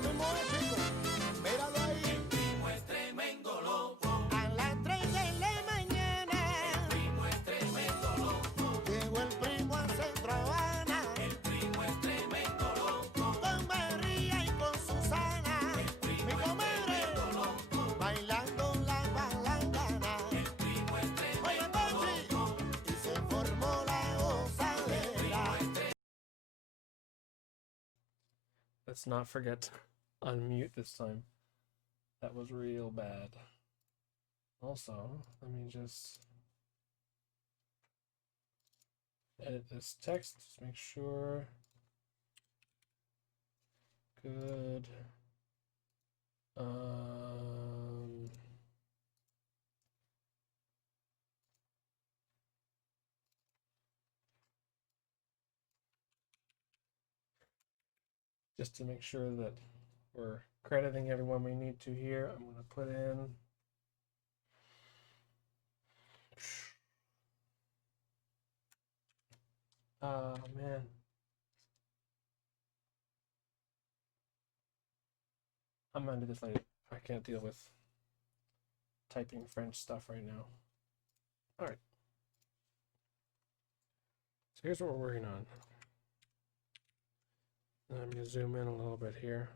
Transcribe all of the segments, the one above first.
mismo es, chico. Míralo ahí. El primo es tremendo loco. A las 3 de la mañana. El primo es tremendo loco. Llegó el primo a Centro Habana. El primo es tremendo loco. Con María y con Susana. Mi comadre. Bailando la balangana. El primo es Oye, tremendo Pachi. loco. Y se formó la gozadera. Let's not forget to unmute this time. That was real bad. Also, let me just edit this text. Just make sure. Good. Just to make sure that we're crediting everyone we need to here, I'm going to put in man. I'm going to do this later. I can't deal with typing French stuff right now. All right. So here's what we're working on. I'm going to zoom in a little bit here.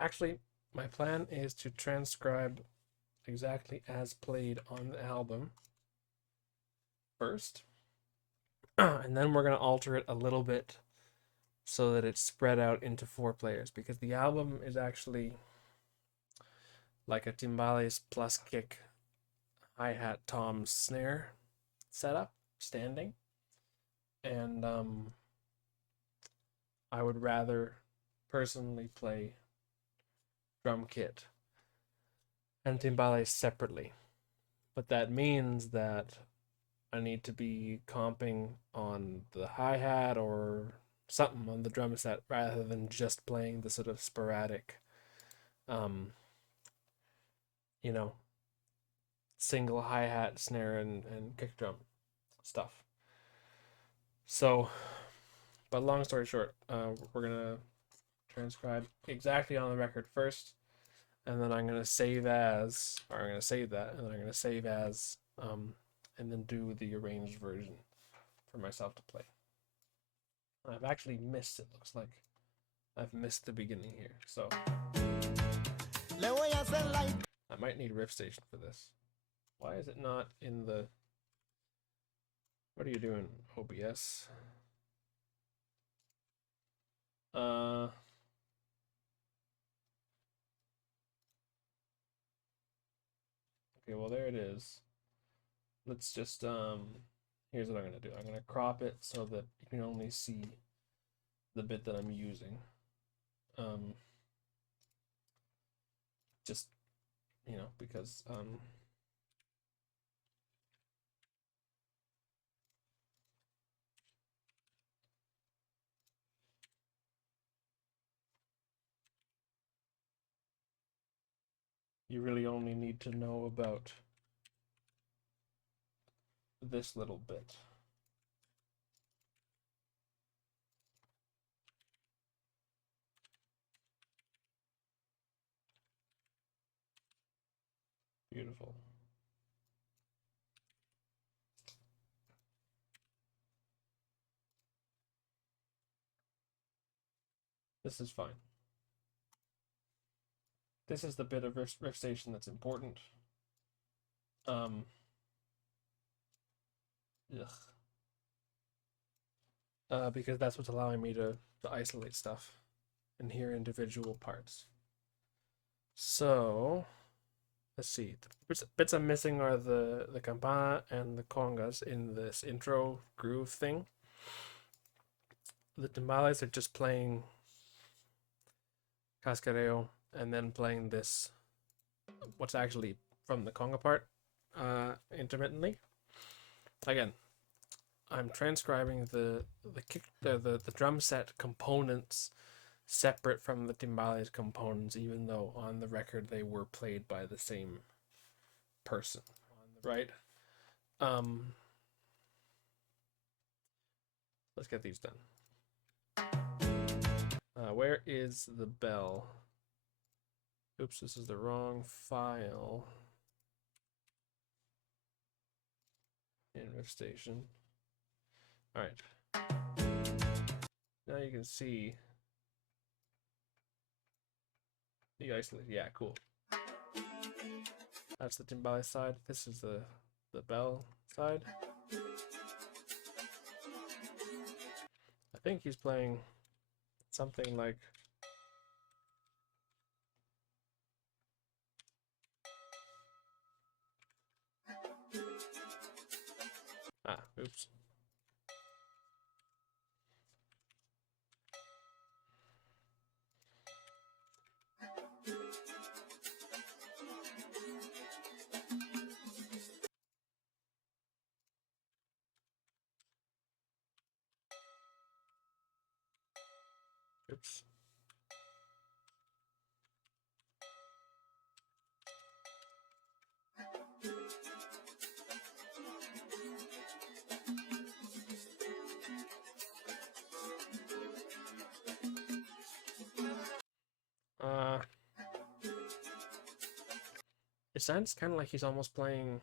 Actually, my plan is to transcribe exactly as played on the album first. And then we're going to alter it a little bit so that it's spread out into 4 players, because the album is actually like a timbales plus kick, hi-hat, tom, snare setup, standing. And I would rather personally play drum kit and timbales separately. But that means that I need to be comping on the hi-hat or something on the drum set rather than just playing the sort of sporadic you know, single hi-hat, snare, and kick drum stuff. So, but long story short, we're gonna transcribe exactly on the record first, and then I'm gonna save as, or I'm gonna save that, and then I'm gonna save as, and then do the arranged version for myself to play. I've actually missed, it looks like I've missed the beginning here, so I might need Riff Station for this. Why is it not in the... What are you doing, OBS? Okay, well there it is. Let's just here's what I'm gonna do. I'm gonna crop it so that you can only see the bit that I'm using. Just, you know, because you really only need to know about this little bit. Beautiful. This is fine. This is the bit of riff station that's important. Because that's what's allowing me to isolate stuff and hear individual parts. So, let's see. The bits I'm missing are the campana and the congas in this intro groove thing. The timbales are just playing cascareo and then playing this, what's actually from the conga part, intermittently. Again, I'm transcribing the drum set components separate from the timbales components, even though on the record they were played by the same person, right? Let's get these done. Where is the bell? Oops, this is the wrong file. Input station. All right. Now you can see the isolate. Yeah, cool. That's the timbale side. This is the bell side. I think he's playing something like oops. Oops. It sounds kind of like he's almost playing.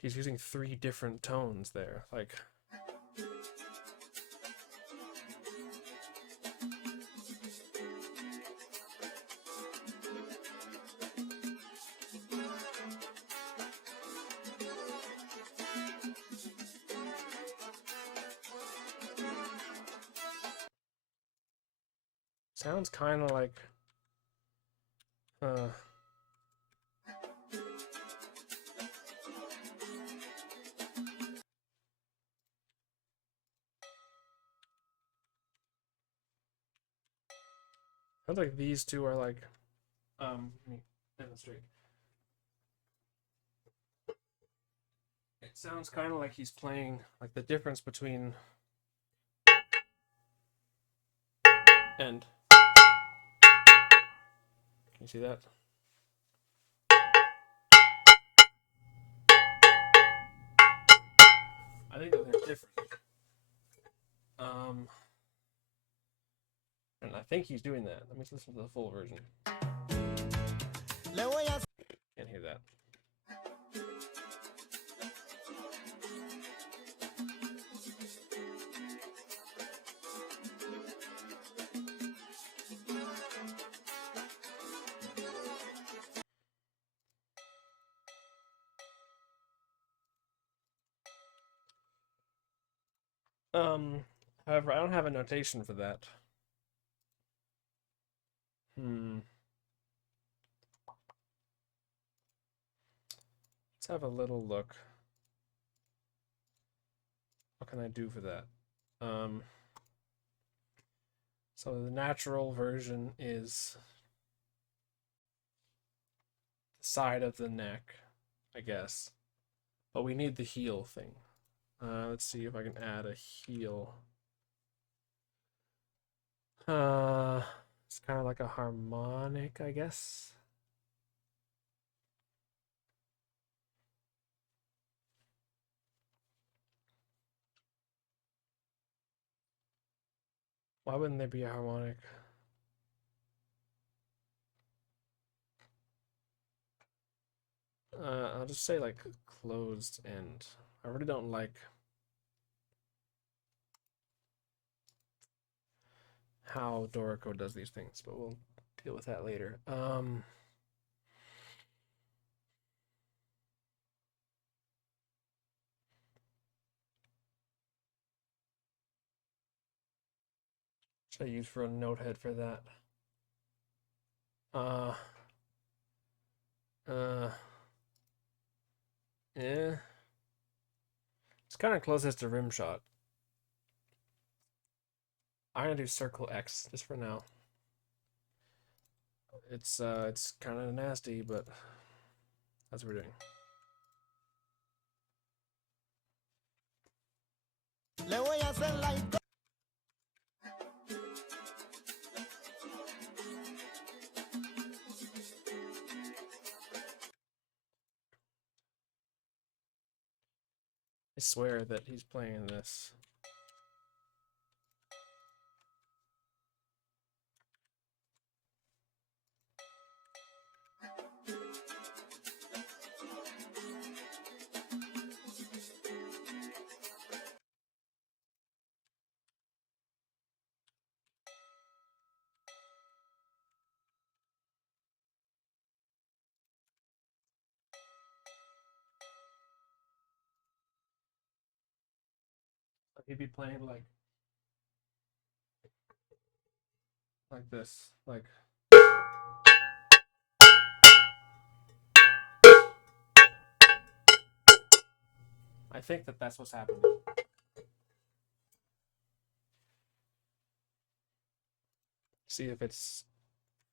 He's using 3 different tones there, like. Sounds kind of like. Sounds like these two are like. Let me demonstrate. It sounds kind of like he's playing, like the difference between and. Can you see that? I think that they're different. And I think he's doing that. Let me listen to the full version. Can't hear that. However, I don't have a notation for that. Let's have a little look. What can I do for that? So the natural version is the side of the neck, I guess. But we need the heel thing. Let's see if I can add a heel. It's kind of like a harmonic, I guess. Why wouldn't there be a harmonic? I'll just say like closed end. I really don't like how Dorico does these things, but we'll deal with that later. Should I use for a note head for that? Yeah. It's kind of closest to rim shot. I'm gonna do circle X just for now. It's kind of nasty, but that's what we're doing. I swear that he's playing this. He'd be playing like this, like. I think that that's what's happening. See if it's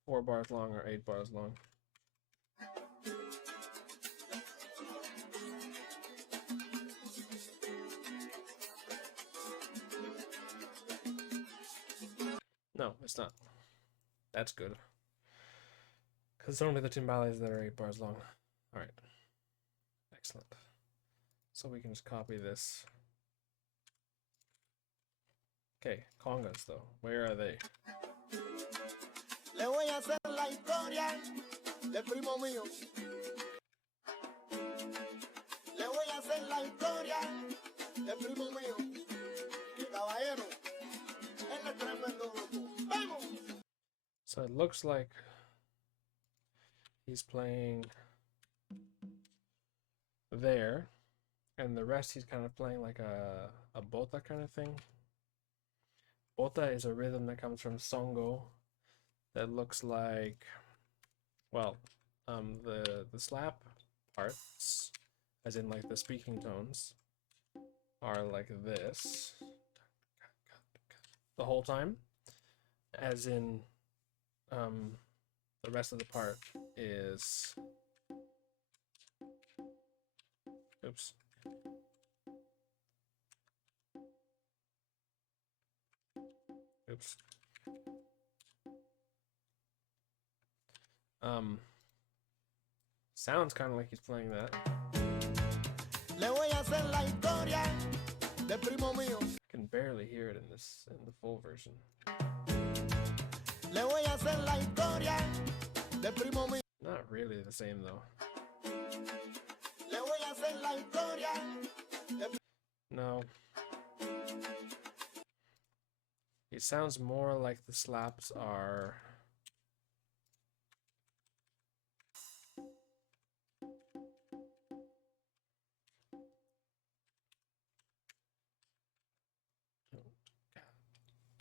4 bars long or 8 bars long. No, it's not. That's good. Because it's only the timbales that are 8 bars long. Alright. Excellent. So we can just copy this. Okay, congas though. Where are they? Le voy a hacer la historia de primo mío. Le voy a hacer la historia de primo mío. Que caballero, él es tremendo loco. ¡Vamos! So it looks like he's playing there, and the rest he's kind of playing like a bota kind of thing. Bota is a rhythm that comes from songo that looks like, well, the slap parts, as in like the speaking tones, are like this the whole time, as in the rest of the part is, oops, oops, sounds kind of like he's playing that. Le voy a hacer la historia de primo mío. I can barely hear it in the full version. Le voy a hacer la historia de primo mío. Not really the same though. Le voy a hacer la historia de... No. It sounds more like the slaps are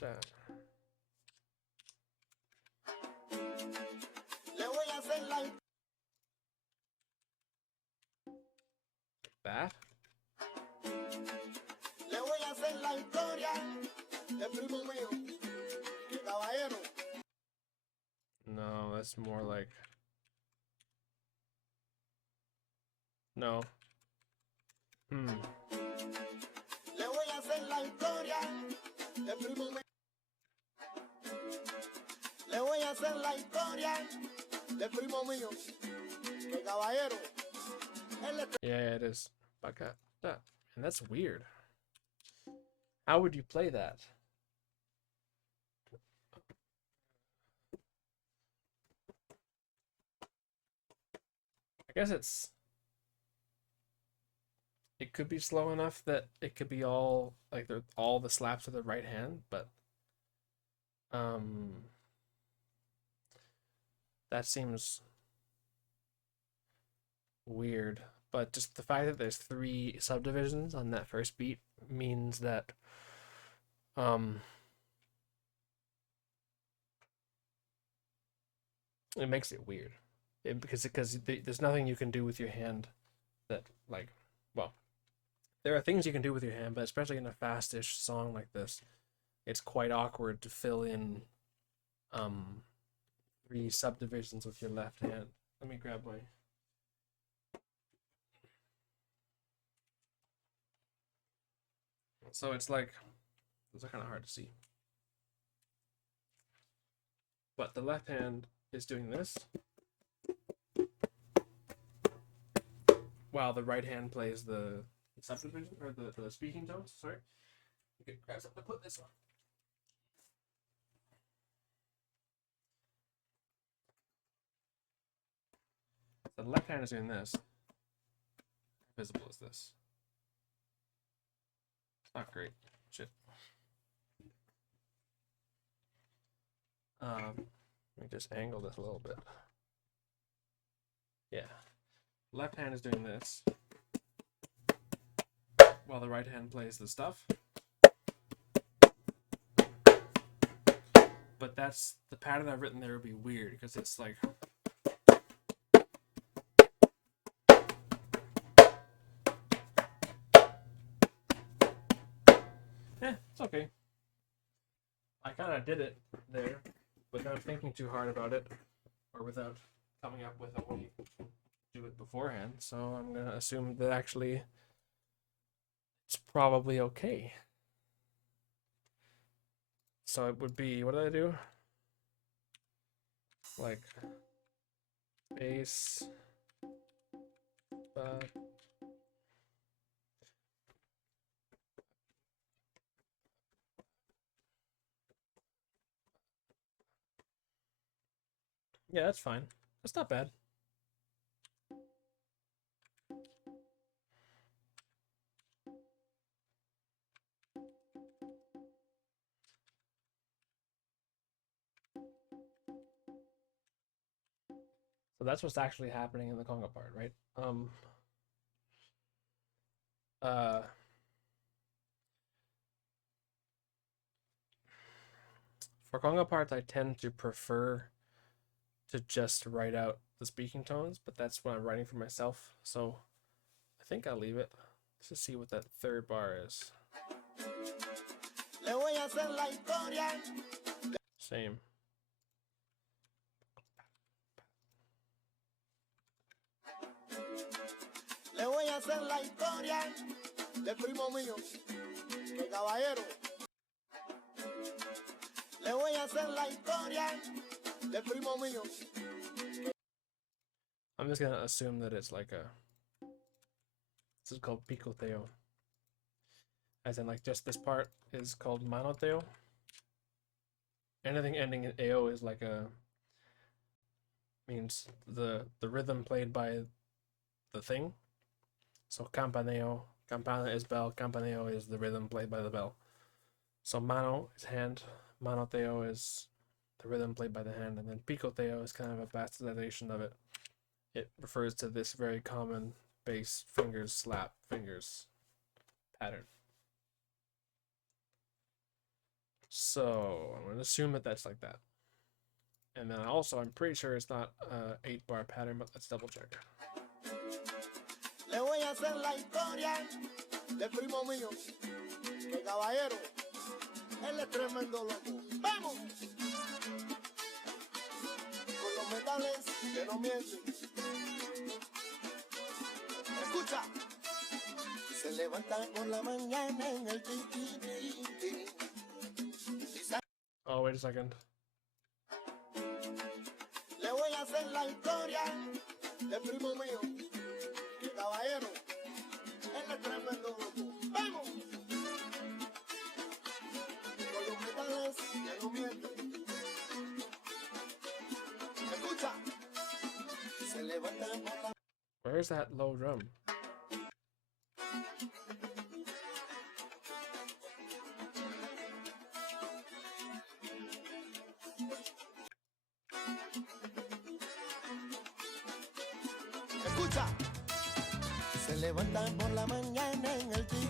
that. Le voy a hacer la... That? Le voy a hacer la historia de primo mío. Que caballero. No, that's more like, no. Le voy a hacer la historia de primo mío. Le voy a hacer la historia de primo mío. Que caballero. Él es... Yeah, it is. Baka da. And that's weird. How would you play that? I guess it could be slow enough that it could be all like all the slaps of the right hand, but that seems weird. But just the fact that there's 3 subdivisions on that first beat means that it makes it weird. Because there's nothing you can do with your hand that, like, well, there are things you can do with your hand, but especially in a fast-ish song like this, it's quite awkward to fill in 3 subdivisions with your left hand. Let me grab my... So it's like, those are kind of hard to see. But the left hand is doing this, while the right hand plays the subdivision or the speaking tones. Sorry, you could grab something to put this on. So the left hand is doing this. Visible as this. It's not great. Shit. Let me just angle this a little bit. Yeah. Left hand is doing this while the right hand plays the stuff. But that's the pattern I've written there would be weird because it's like it's okay. I kind of did it there without thinking too hard about it or without coming up with a way to do it beforehand. So I'm going to assume that actually it's probably okay. So it would be, what did I do? Like bass, yeah, that's fine. That's not bad. So that's what's actually happening in the conga part, right? For conga parts, I tend to prefer to just write out the speaking tones, but that's what I'm writing for myself. So I think I'll leave it. Let's just see what that third bar is. Same. Le voy a hacer la historia del primo mío, que caballero. Le voy a hacer la historia del primo mío. I'm just gonna assume that it's like a. This is called picoteo. As in, like, just this part is called manoteo. Anything ending in AO is like a. Means the rhythm played by the thing. So campaneo, campana is bell, campaneo is the rhythm played by the bell. So mano is hand, manoteo is the rhythm played by the hand, and then picoteo is kind of a bastardization of it. It refers to this very common bass fingers slap fingers pattern. So I'm going to assume that that's like that. And then also I'm pretty sure it's not a 8-bar pattern, but let's double check. Le voy a hacer la historia del primo mío, que caballero, él es tremendo loco. ¡Vamos! Con los metales que no mienten. Escucha. Se levanta por la mañana en el ti. Oh, wait a second. Le voy a hacer la historia del primo mío. Caballero, él es tremendo loco. ¡Vamos! Con los metales que no mienten. Escucha. Se levanta por la... Where's that low drum? Escucha. Se levantan por la mañana en el ti.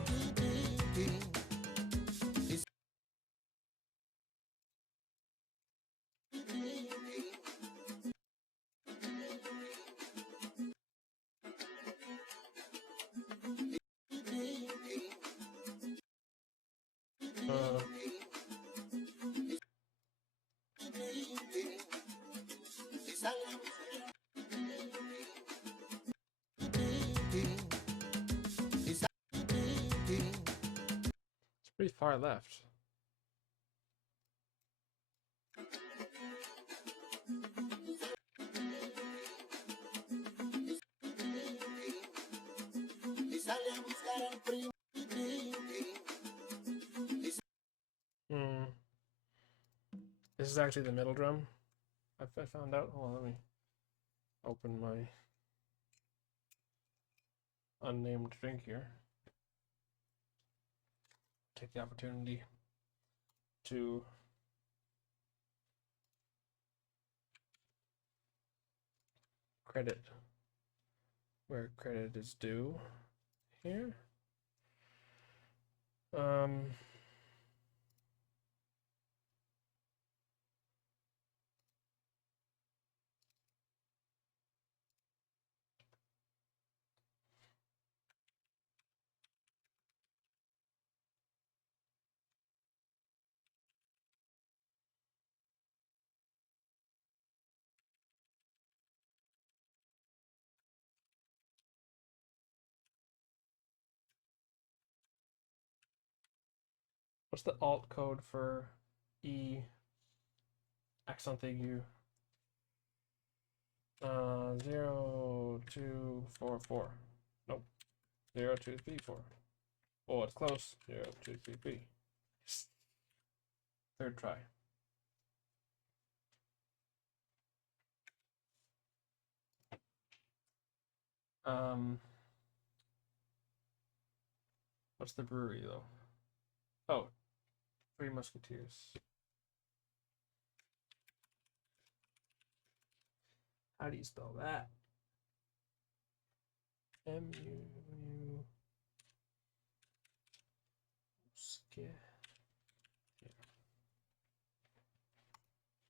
Pretty far left. Sale a buscar al primo. This is actually the middle drum. I found out. Hold on, let me open my unnamed drink here. Take the opportunity to credit where credit is due here. What's the alt code for E accent aigu? 0244. Nope. 0234. Oh, it's close. 0233. Third try. What's the brewery though? Oh, Three Musketeers. How do you spell that? M-U-U.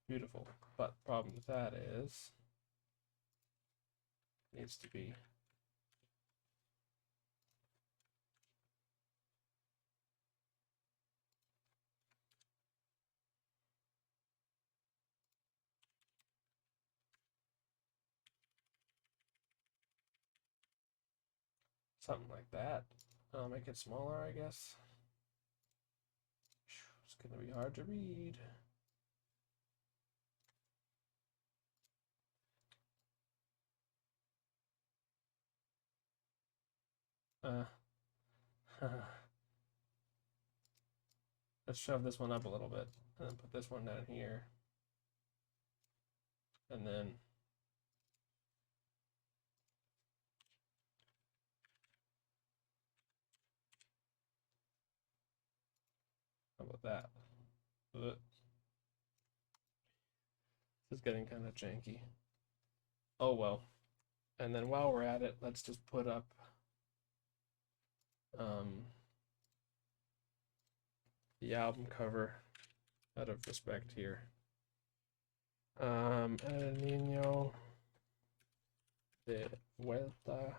Beautiful. But the problem with that is needs to be something like that. I'll make it smaller, I guess. It's gonna be hard to read. Let's shove this one up a little bit and then put this one down here. And then how about that? This is getting kind of janky. Oh well. And then while we're at it, let's just put up the album cover out of respect here. El Niño de Vuelta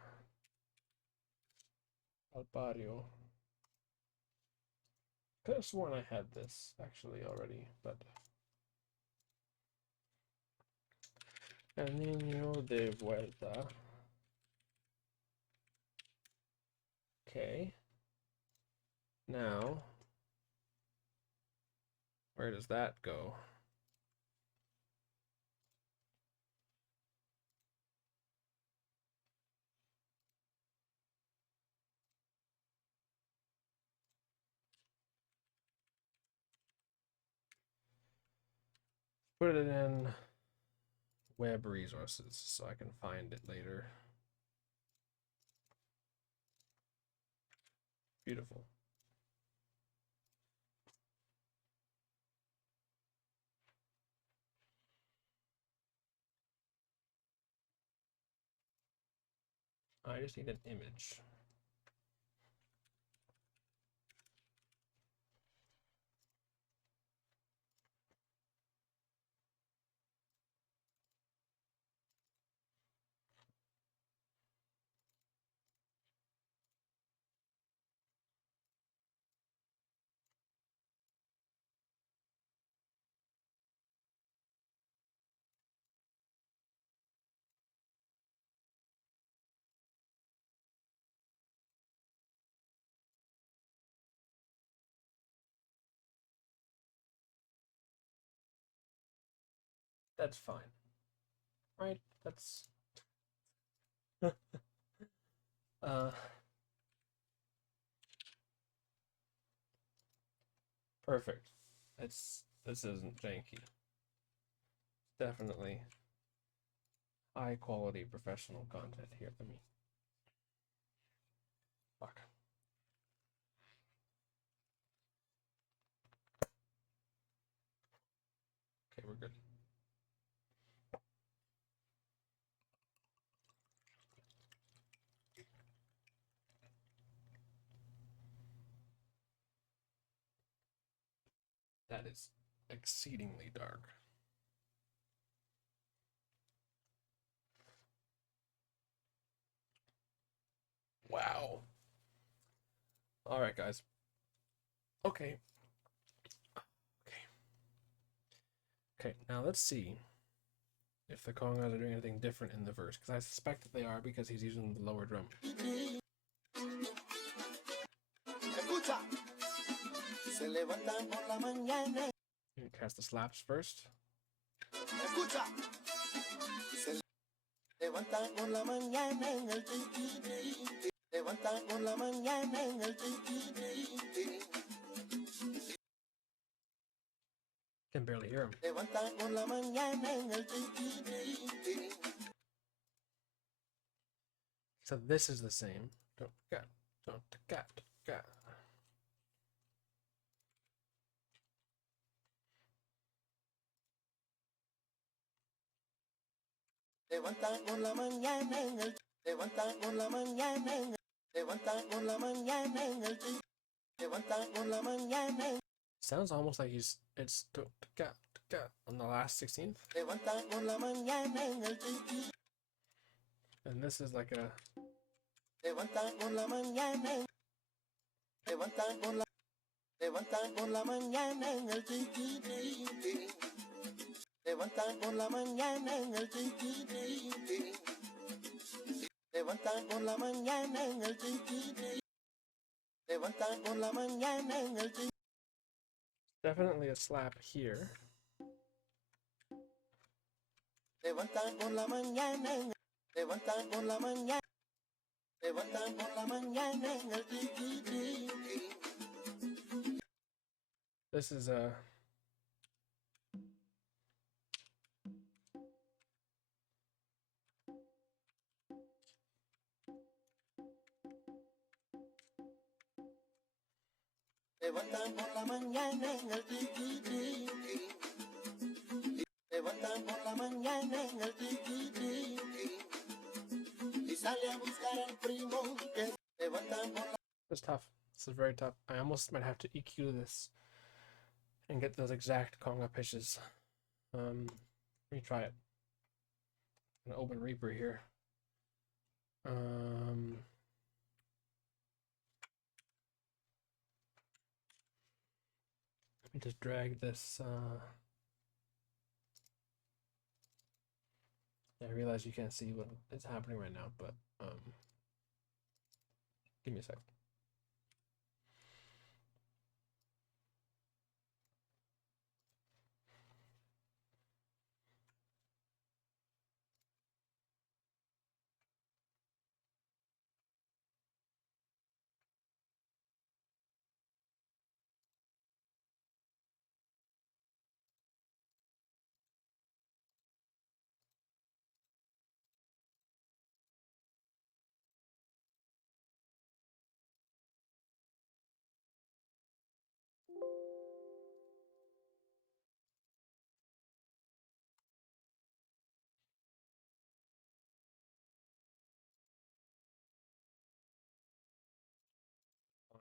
al Barrio. Could have sworn I had this actually already, but El Niño de Vuelta. Okay. Now, where does that go? Put it in web resources so I can find it later. Beautiful. I just need an image. That's fine. Right? That's Perfect. This isn't janky. Definitely high quality professional content here. Let me. Fuck. Okay, we're good. That is exceedingly dark. Wow. All right, guys. Okay. Okay, now let's see if the congas are doing anything different in the verse, because I suspect that they are because he's using the lower drum. Escucha. Se levantan por la mañana. You can cast the slaps first. Escucha. Se levantan por la mañana en el tiquiti. Levantan por la mañana en el tiquiti. Can barely hear him. Levantan por la mañana en el tiquiti. So this is the same. Don't got. Levantan por la mañana en el. Levantan por la mañana en el. Levantan por la mañana en el. Levantan por la mañana en. Sounds almost like it's on the last 16th. Levantan por la mañana en el tiquiti. And this is like a. Levantan por la mañana. Levantan por la. Levantan por la mañana en el tiquiti. Levantan por la mañana en el tiquiti. Levantan por la mañana en el tiquiti. Levantan por la mañana en el tiquiti. Definitely a slap here. Levantan por la mañana en el. Levantan por la mañana. Levantan por la mañana en el tiquiti. This is a. Levantan por la mañana en el tiquiti. Levantan por la mañana en el tiquiti. Y sale a buscar al primo que levantan por la. It's tough. This is very tough. I almost might have to EQ this and get those exact conga pitches. Let me try it. I'm gonna open Reaper here. Let me just drag this. I realize you can't see what is happening right now, but give me a sec.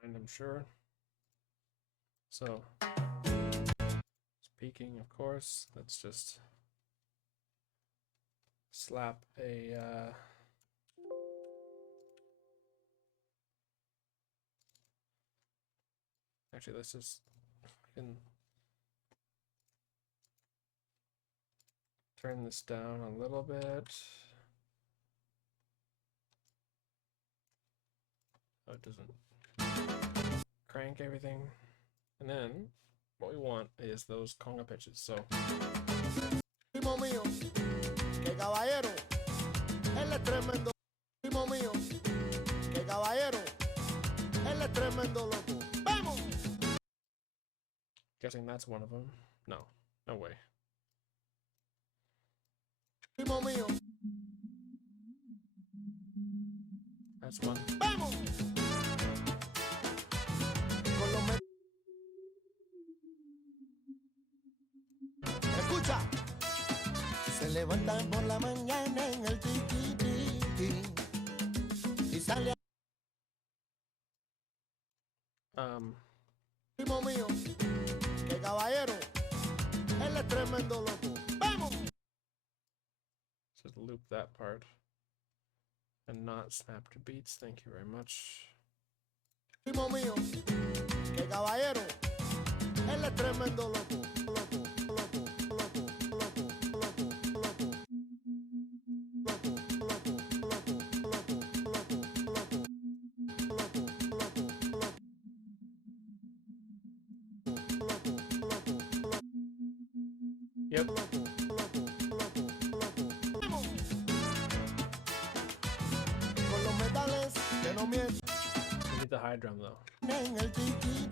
Fine, I'm sure. So, speaking, of course, let's just slap a actually, let's just fucking turn this down a little bit. Oh, it doesn't crank everything. And then what we want is those conga pitches. So Primo mío, que caballero, él es tremendo. Primo mío, que caballero, él es tremendo loco. ¡Vamos! Guessing that's one of them. No, no way. Primo mío. That's one. ¡Vamos! Con los Escucha. Se levantan por la mañana en el tiki y sale primo mío, que caballero, él es tremendo loco. ¡Vamos! Just loop that part and not snap to beats. Thank you very much. Primo mío, que caballero, él es tremendo loco. Yep. Con los metales que no mienten. We need the high drum though. En el tiki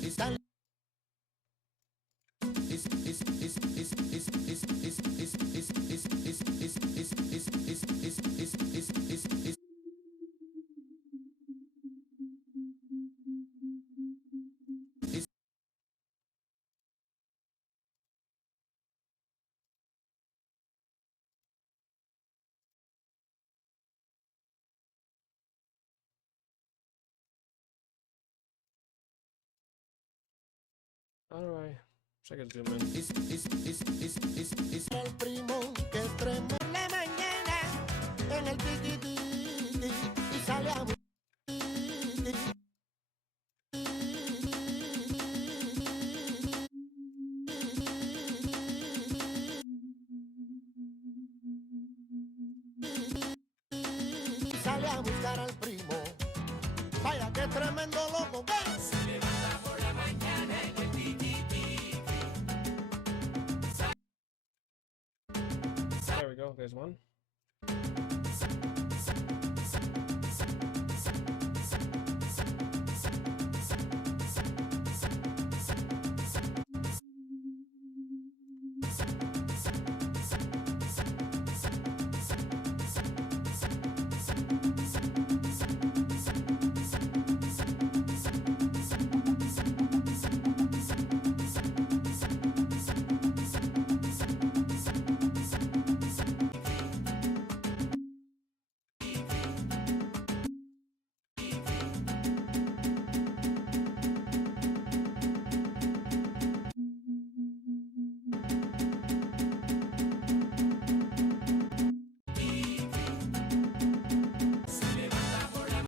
y sale How do I? Wish I could zoom in. el primo que tremendo en la mañana en el tiki y sale a sale a buscar al primo. Vaya que tremendo loco que Se levanta por la mañana en el tiki-tiki. There we go. There's one.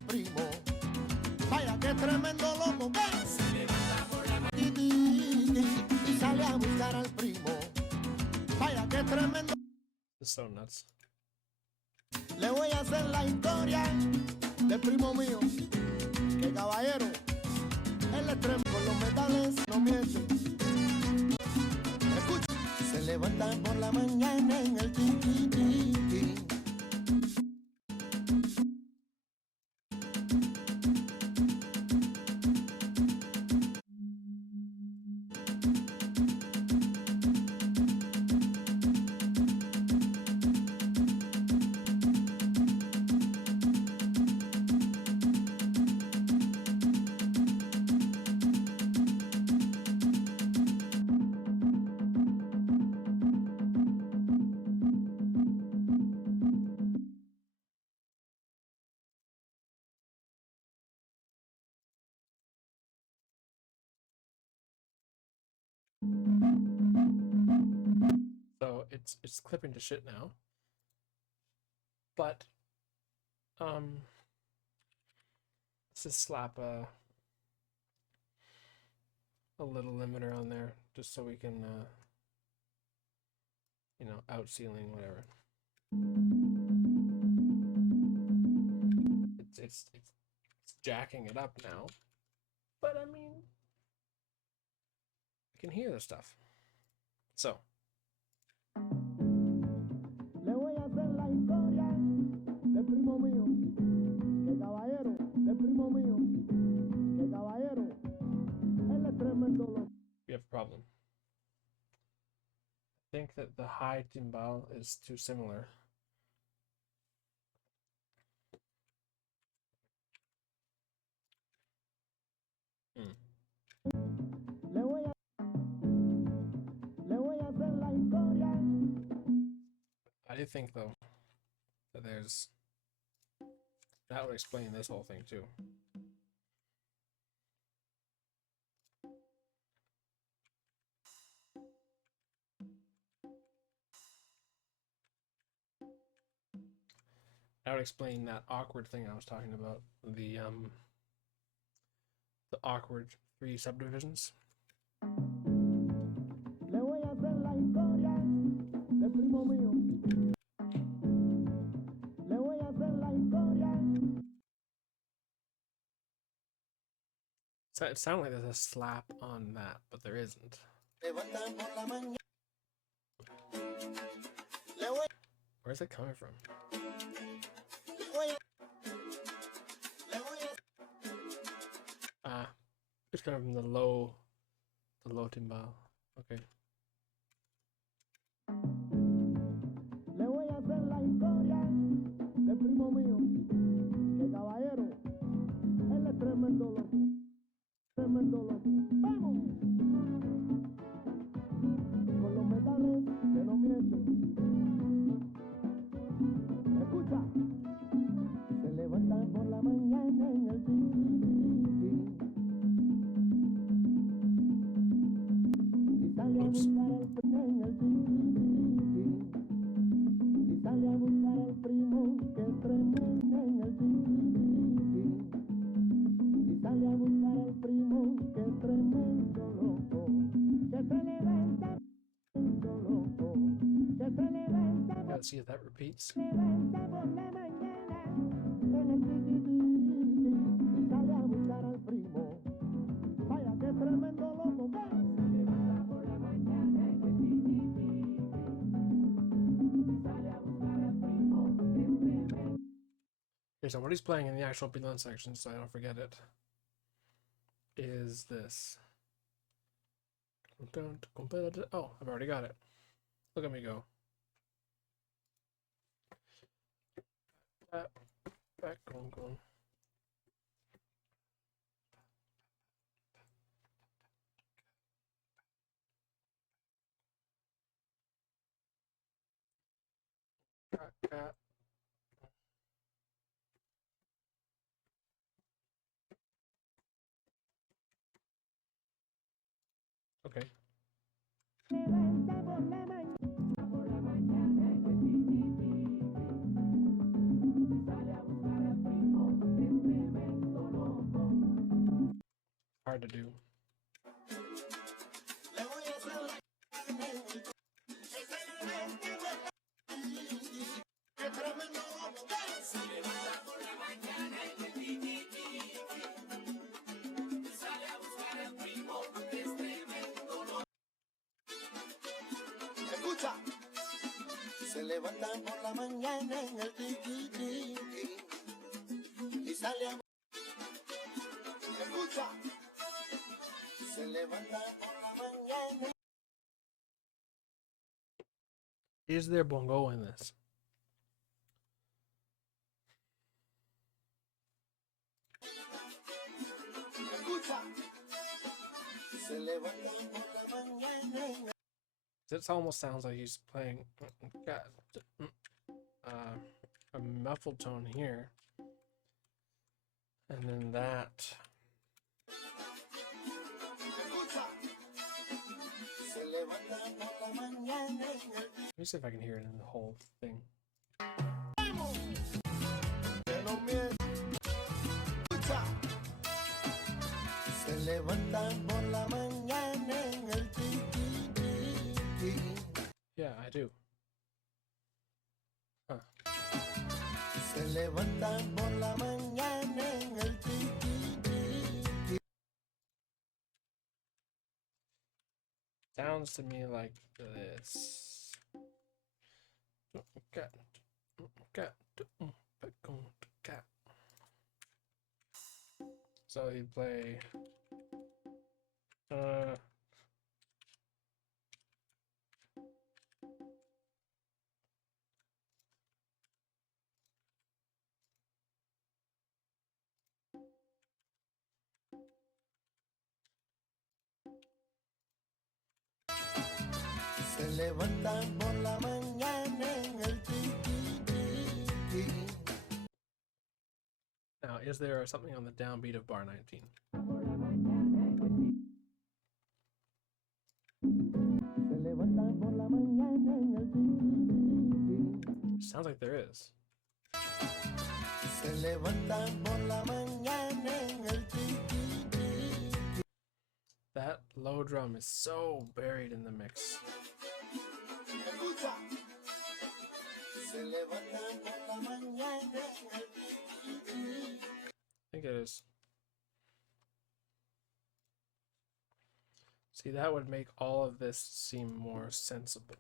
primo. Vaya que tremendo loco que Se levanta por la mañana. y sale a buscar al primo. Vaya que tremendo. This is so nuts. Le voy a hacer la historia del primo mío, que caballero, él es tremendo con los metales, no miente. Escucha, se levantan por la mañana en el tiki. So it's clipping to shit now. But let's just slap a little limiter on there just so we can you know, out ceiling whatever. It's jacking it up now. But I mean, I can hear the stuff. So Le voy a hacer la historia del primo mío, que caballero, del primo mío, que caballero, él that the high timbal is too similar. Le voy a hacer la historia. I do think though that that would explain this whole thing too. That would explain that awkward thing I was talking about. The awkward 3 subdivisions. Le voy a hacer la historia de primo mío. Le voy a hacer la historia. So it sounded like there's a slap on that, but there isn't. Where's it coming from? Ah, it's coming from the low timbal. Okay. Le voy a hacer la historia de primo mío. Que caballero, él es tremendo loco. Tremendo loco. ¡Vamos! Con los metales que no mienten. Escucha. Se levantan por la mañana en el tiki. Y sale a buscar el primo en el tiki. Y sale a buscar el primo que es tremendo en el tiki. Y sale a buscar el primo que es tremendo loco. Que se levanta tremendo loco. Que se levanta. Gotta see if that repeats. Levanta por la mañana en el tiki y sale a buscar al primo. Vaya que tremendo loco que se levanta por la mañana en el tiki y sale a buscar al primo que es tremendo. Okay, so what he's playing in the actual below section, so I don't forget it, is this. Oh, I've already got it. Look at me go. Back, going. Cat. Okay. Levanta por la mañana en el tiki sale a buscar al primo que es tremendo loco. Hard to do. Escucha, se levantan por la mañana en el tiki y sale a... Escucha, se levantan por la mañana. Is there bongo in this? Escucha, se levantan por la mañana. This almost sounds like he's playing a muffled tone here, and then that. Let me see if I can hear it in the whole thing. Se levantan por la mañana en el tiki. Yeah, I do. Huh. Se levantan por la mañana en el tiki. Sounds to me like this. So you play levantan por la mañana en el chiquititi. Now, is there something on the downbeat of bar 19? Se levantan por la mañana en el chiquititi. Sounds like there is. Se levantan por la mañana en el chiquititi. That low drum is so buried in the mix. Escucha. Se levantan por la mañana en el chiquititi. I think it is. See, that would make all of this seem more sensible.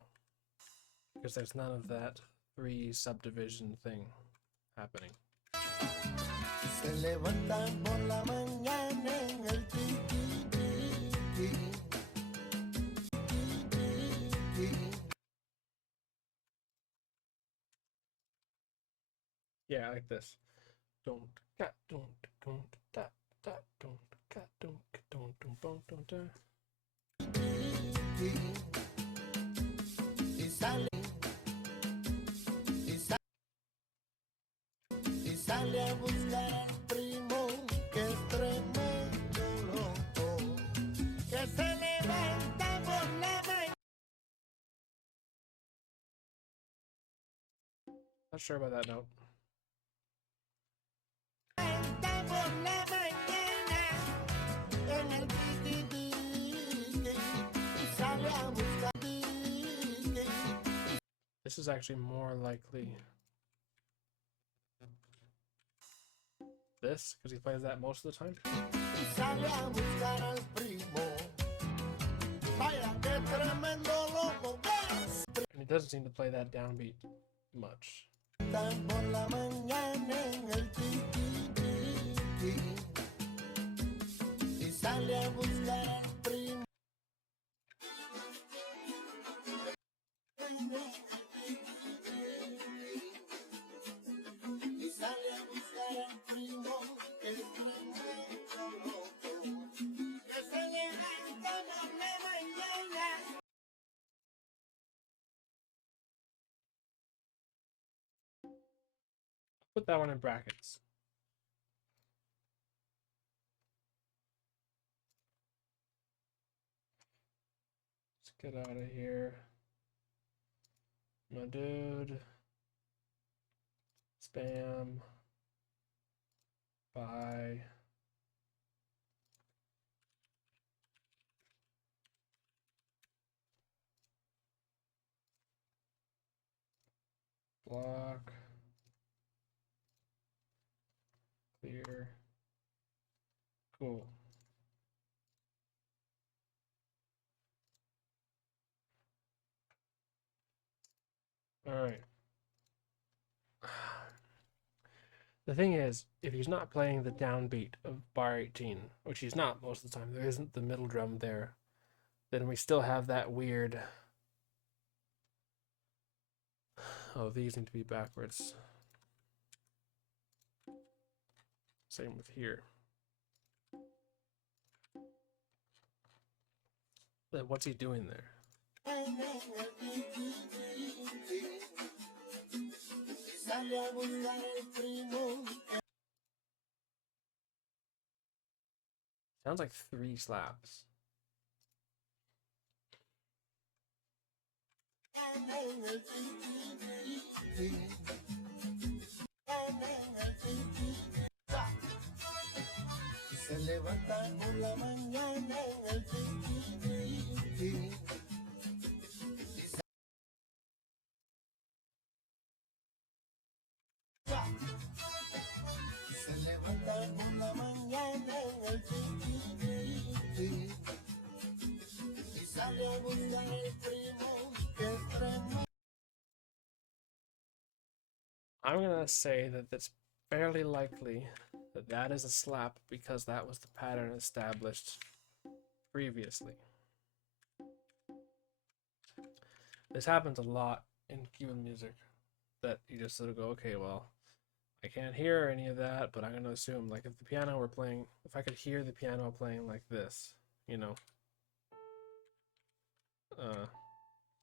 Because there's none of that 3 subdivision thing happening. Se levantan por la mañana en el chiquititi. Yeah, like this. Don't cat don't da da don't cat don't da. Y sale, y sale a buscar al primo que es tremendo loco, que se levanta por la mañana. Not sure about that note. Por la mañana en el chiquititi, y sale a buscar. This is actually more likely this, because he plays that most of the time. Y sale a buscar al primo. Vaya que tremendo loco que es. And he doesn't seem to play that downbeat much. Tan por la mañana en el chiquititi, y sale a buscar al primo. Y sale a buscar al primo que es tremendo loco, que se levanta por la mañana. Put that one in brackets. Let's get out of here. My dude. Spam. Bye. Block. Clear. Cool. All right. The thing is, if he's not playing the downbeat of bar 18, which he's not most of the time, there isn't the middle drum there, then we still have that weird... Oh, these need to be backwards. Same with here. But what's he doing there? Sounds like 3 slaps. Se levanta por la mañana en el chiquititi. Se levanta por la mañana en el chiquititi, y sale a buscar el primo que es tremendo. I'm gonna say that it's fairly likely that that is a slap because that was the pattern established previously. This happens a lot in Cuban music, that you just sort of go, okay, well, I can't hear any of that, but I'm going to assume, like, if the piano were playing, if I could hear the piano playing like this, you know,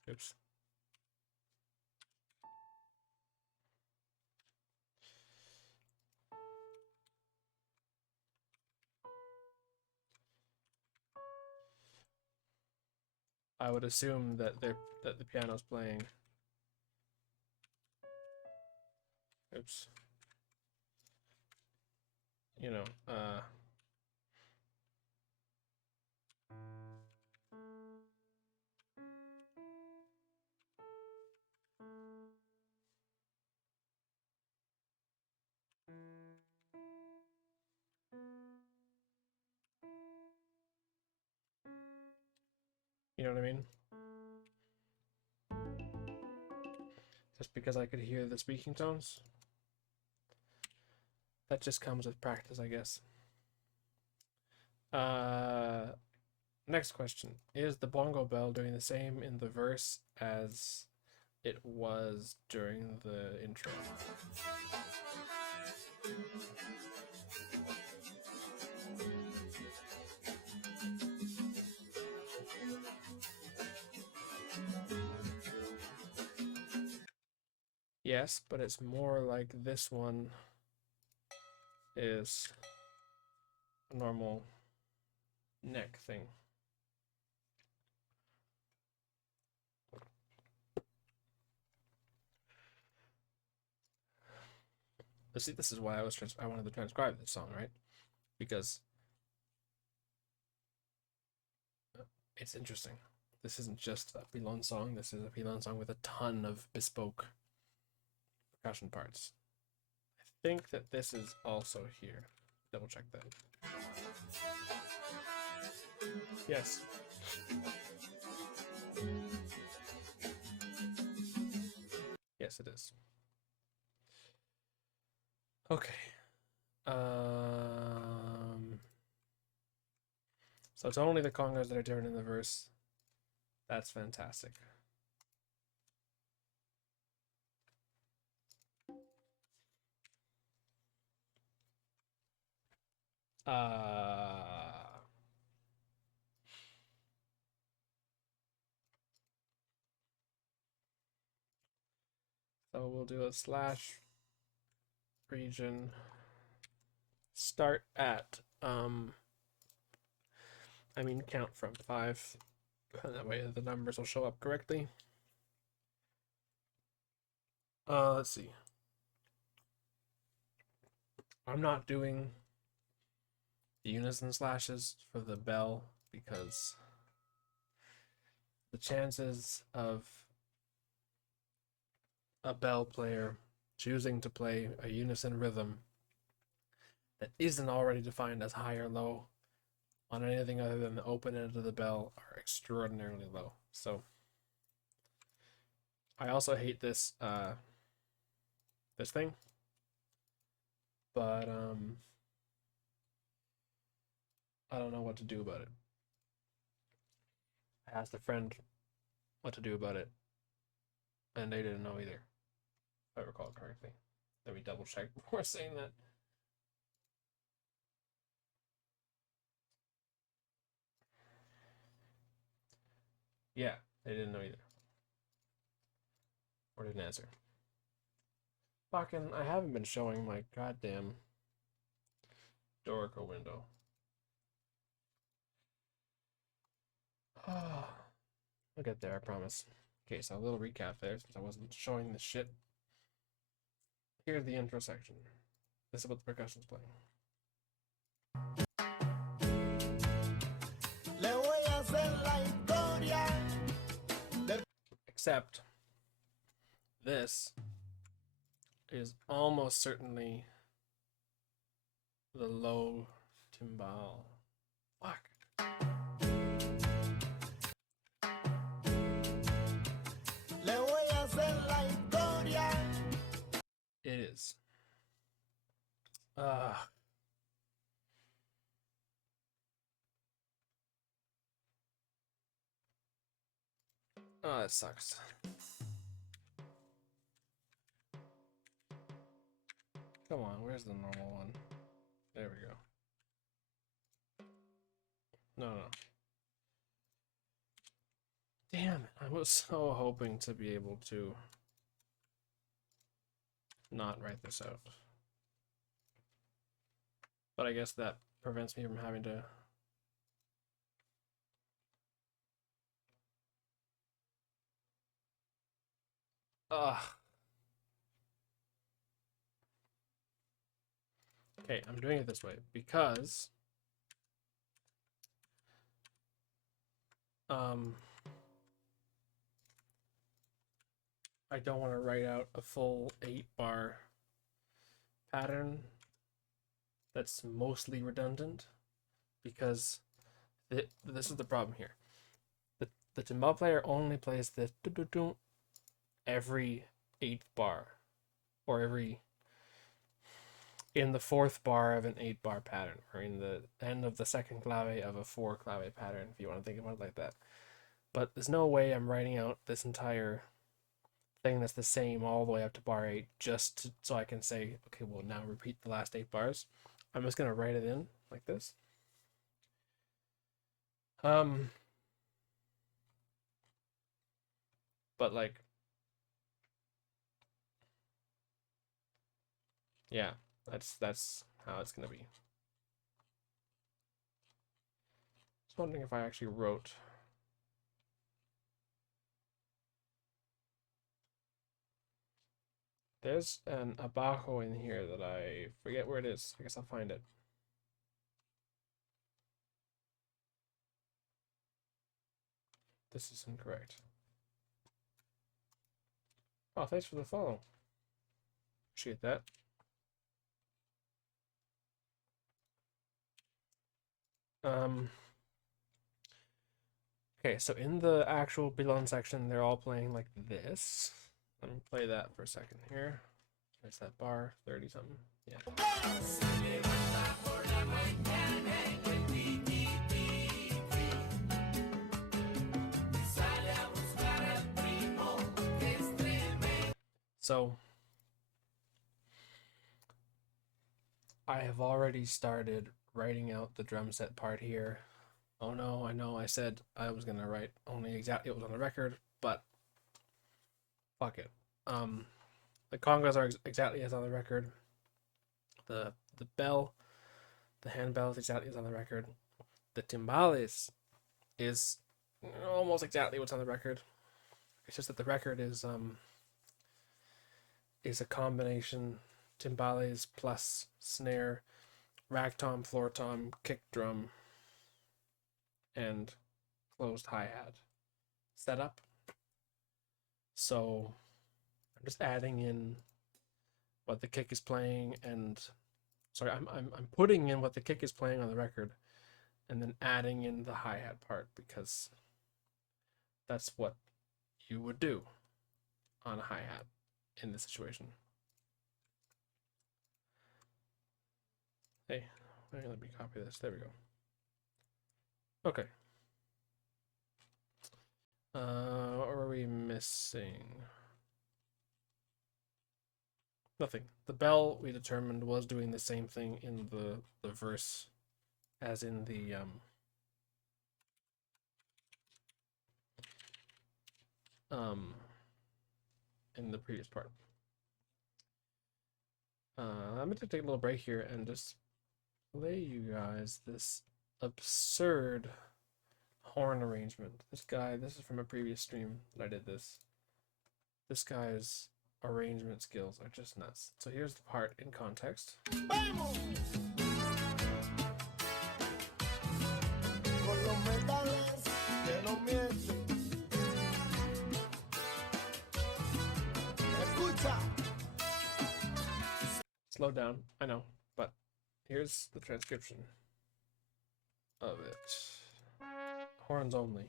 Oops. I would assume that the piano's playing. Oops. You know, you know what I mean? Just because I could hear the speaking tones. That just comes with practice, I guess. Next question. Is the bongo bell doing the same in the verse as it was during the intro? Yes, but it's more like this one is a normal neck thing. But see, this is why I wanted to transcribe this song, right? Because it's interesting. This isn't just a Pilon song. This is a Pilon song with a ton of bespoke percussion parts. I think that this is also here. Double check that. Yes. Yes, it is. Okay. So it's only the congas that are different in the verse. That's fantastic. So we'll do a slash region. Start at count from 5. And that way the numbers will show up correctly. Let's see. I'm not doing the unison slashes for the bell because the chances of a bell player choosing to play a unison rhythm that isn't already defined as high or low on anything other than the open end of the bell are extraordinarily low. So I also hate this this thing, but I don't know what to do about it. I asked a friend what to do about it, and they didn't know either, if I recall correctly. Let me double check before saying that. Yeah, they didn't know either. Or didn't answer. Fucking, I haven't been showing my goddamn Dorico window. I'll get there, I promise. Okay, so a little recap there since I wasn't showing this shit. Here's the intro section. This is what the percussion's playing. Except this is almost certainly the low timbal. Fuck. It is. Oh, that sucks. Come on, where's the normal one? There we go. No. Damn it, I was so hoping to be able to not write this out. But I guess that prevents me from having to... Ugh. Okay, I'm doing it this way because I don't want to write out a full 8-bar pattern that's mostly redundant, because this is the problem here. The timbal player only plays the every 8th bar, or in the 4th bar of an 8-bar pattern, or in the end of the 2nd clave of a 4-clave pattern, if you want to think about it like that. But there's no way I'm writing out this entire thing that's the same all the way up to bar 8 so I can say, okay, well, now repeat the last 8 bars. I'm just going to write it in like this. But like, yeah, that's how it's going to be. Just wondering if I actually wrote... There's an abajo in here that I forget where it is. I guess I'll find it. This is incorrect. Oh, thanks for the follow. Appreciate that. Okay, so in the actual Bilon section, they're all playing like this. Let me play that for a second here. There's that bar, 30 something. Yeah. So I have already started writing out the drum set part here. Oh no, I know I said I was gonna write only exactly what was on the record, but fuck it. The congas are exactly as on the record. The bell, the handbell is exactly as on the record. The timbales is almost exactly what's on the record. It's just that the record is a combination timbales plus snare, rag tom, floor tom, kick drum, and closed hi-hat setup. So I'm just adding in what the kick is playing, and sorry, I'm putting in what the kick is playing on the record, and then adding in the hi-hat part, because that's what you would do on a hi-hat in this situation. Hey, let me copy this. There we go. Okay. What were we missing? Nothing. The bell, we determined, was doing the same thing in the verse as in the in the previous part. I'm going to take a little break here and just play you guys this absurd horn arrangement. This is from a previous stream that I did this. This guy's arrangement skills are just nuts. So here's the part in context. Slow down, I know, but here's the transcription of it. Horns only.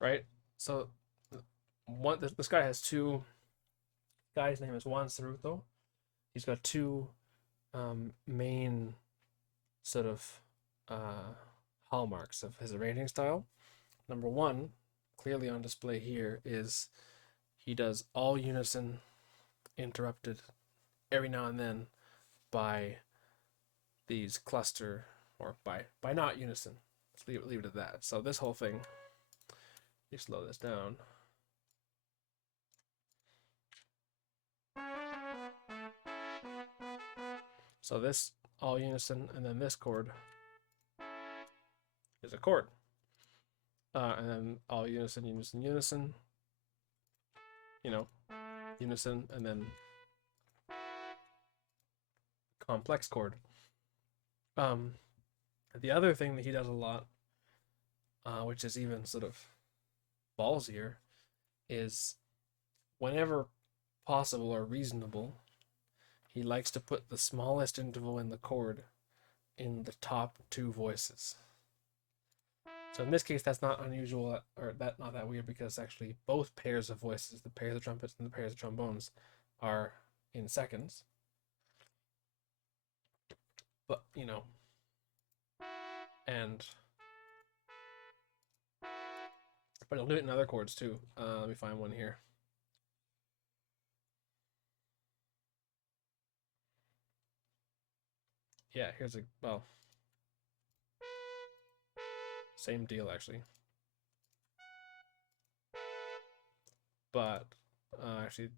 Right? So this guy has two. Guy's name is Juan Ceruto. He's got two main sort of hallmarks of his arranging style. Number one, clearly on display here, is he does all unison interrupted every now and then by these cluster, or by not unison. Let's leave it at that. So this whole thing, you slow this down. So this all unison, and then this chord is a chord. And then all unison, unison, unison. You know, unison, and then complex chord. The other thing that he does a lot, which is even sort of ballsier, is whenever possible or reasonable, he likes to put the smallest interval in the chord in the top two voices. So in this case, that's not unusual, or not that weird, because actually both pairs of voices, the pairs of trumpets and the pairs of trombones, are in seconds. But, you know, but he'll do it in other chords too. Let me find one here. Yeah, here's well, same deal actually. But, actually,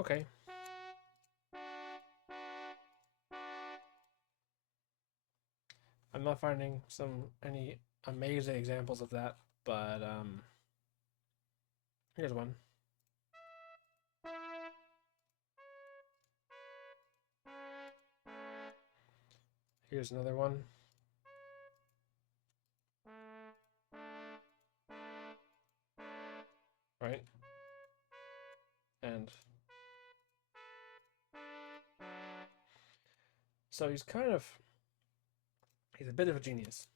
okay. I'm not finding any amazing examples of that, but here's one. Here's another one. Right? And so he's a bit of a genius.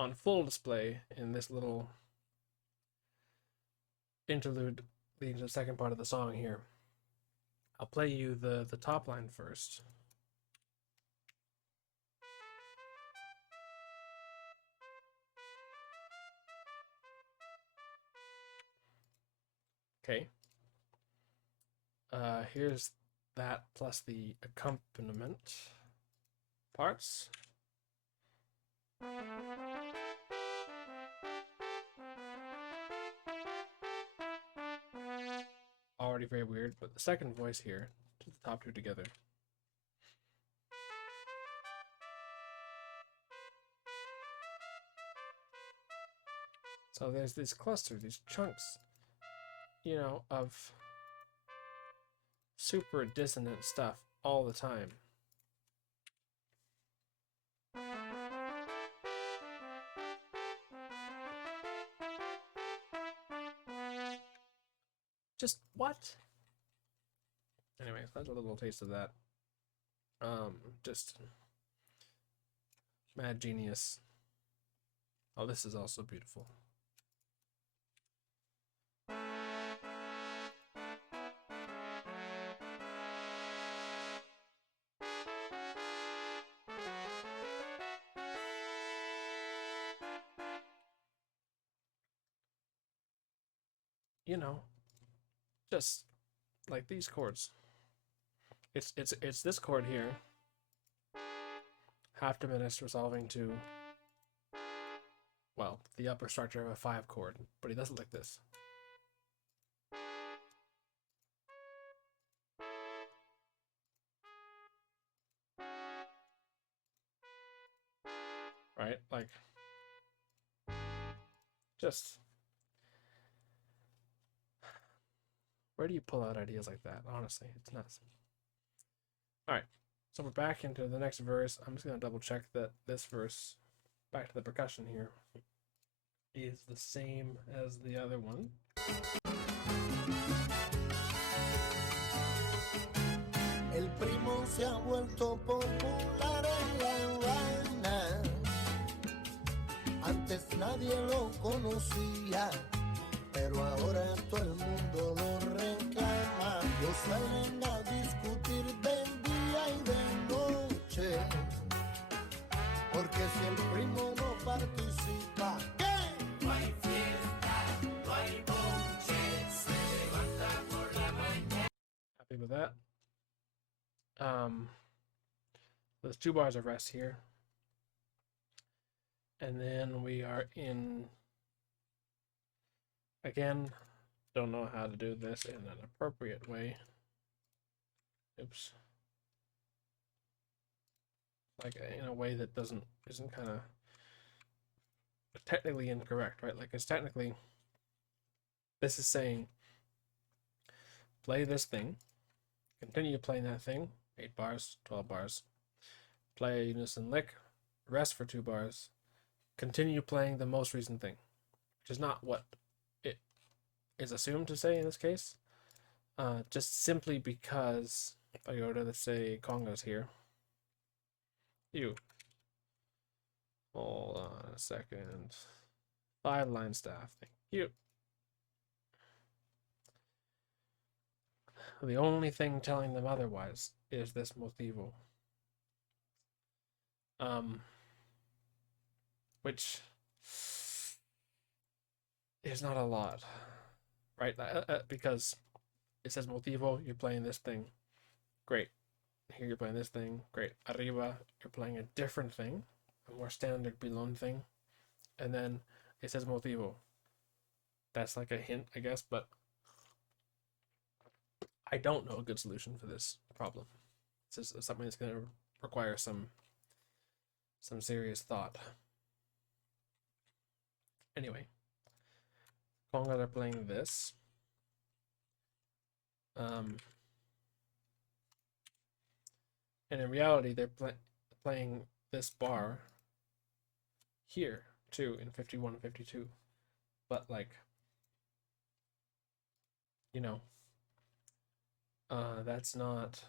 On full display in this little interlude leading to the second part of the song here, I'll play you the top line first. Okay. Here's that plus the accompaniment parts. Already very weird, but the second voice here, to the top two together. So there's this cluster, these chunks, you know, of super dissonant stuff all the time. Just what? Anyways, that's a little taste of that. Just mad genius. Oh, this is also beautiful. You know, just like these chords. It's this chord here, half diminished, resolving to, well, the upper structure of a 5 chord, but he does it like this. Right? Like, just, where do you pull out ideas like that? Honestly, it's nuts. All right, so we're back into the next verse. I'm just gonna double check that this verse, back to the percussion here, is the same as the other one. El primo se ha vuelto popular en La Habana. Antes nadie lo conocía, pero ahora todo el mundo lo reclama. Los salen a discutir de día y de noche, porque si el primo no participa, ¿qué? No hay fiesta, no hay bonche, se levanta por la mañana. Happy with that. There's 2 bars of rest here. And then we are in, again, don't know how to do this in an appropriate way. Oops. Like in a way that isn't kind of technically incorrect, right? Like it's technically, this is saying, play this thing, continue playing that thing, 8 bars, 12 bars, play a unison lick, rest for 2 bars, continue playing the most recent thing, which is not what it is assumed to say in this case. Just simply because if I go to, let's say, congas here, hold on a second, 5-line staff, thank you. The only thing telling them otherwise is this motivo. Which is not a lot, right? Because it says motivo, you're playing this thing, great. Here you're playing this thing, great. Arriba, you're playing a different thing, a more standard pilon thing, and then it says motivo. That's like a hint, I guess, but I don't know a good solution for this problem. This is something that's going to require some serious thought. Anyway, congas are playing this. And in reality, they're playing this bar here too in 51 and 52. But like, you know, that's not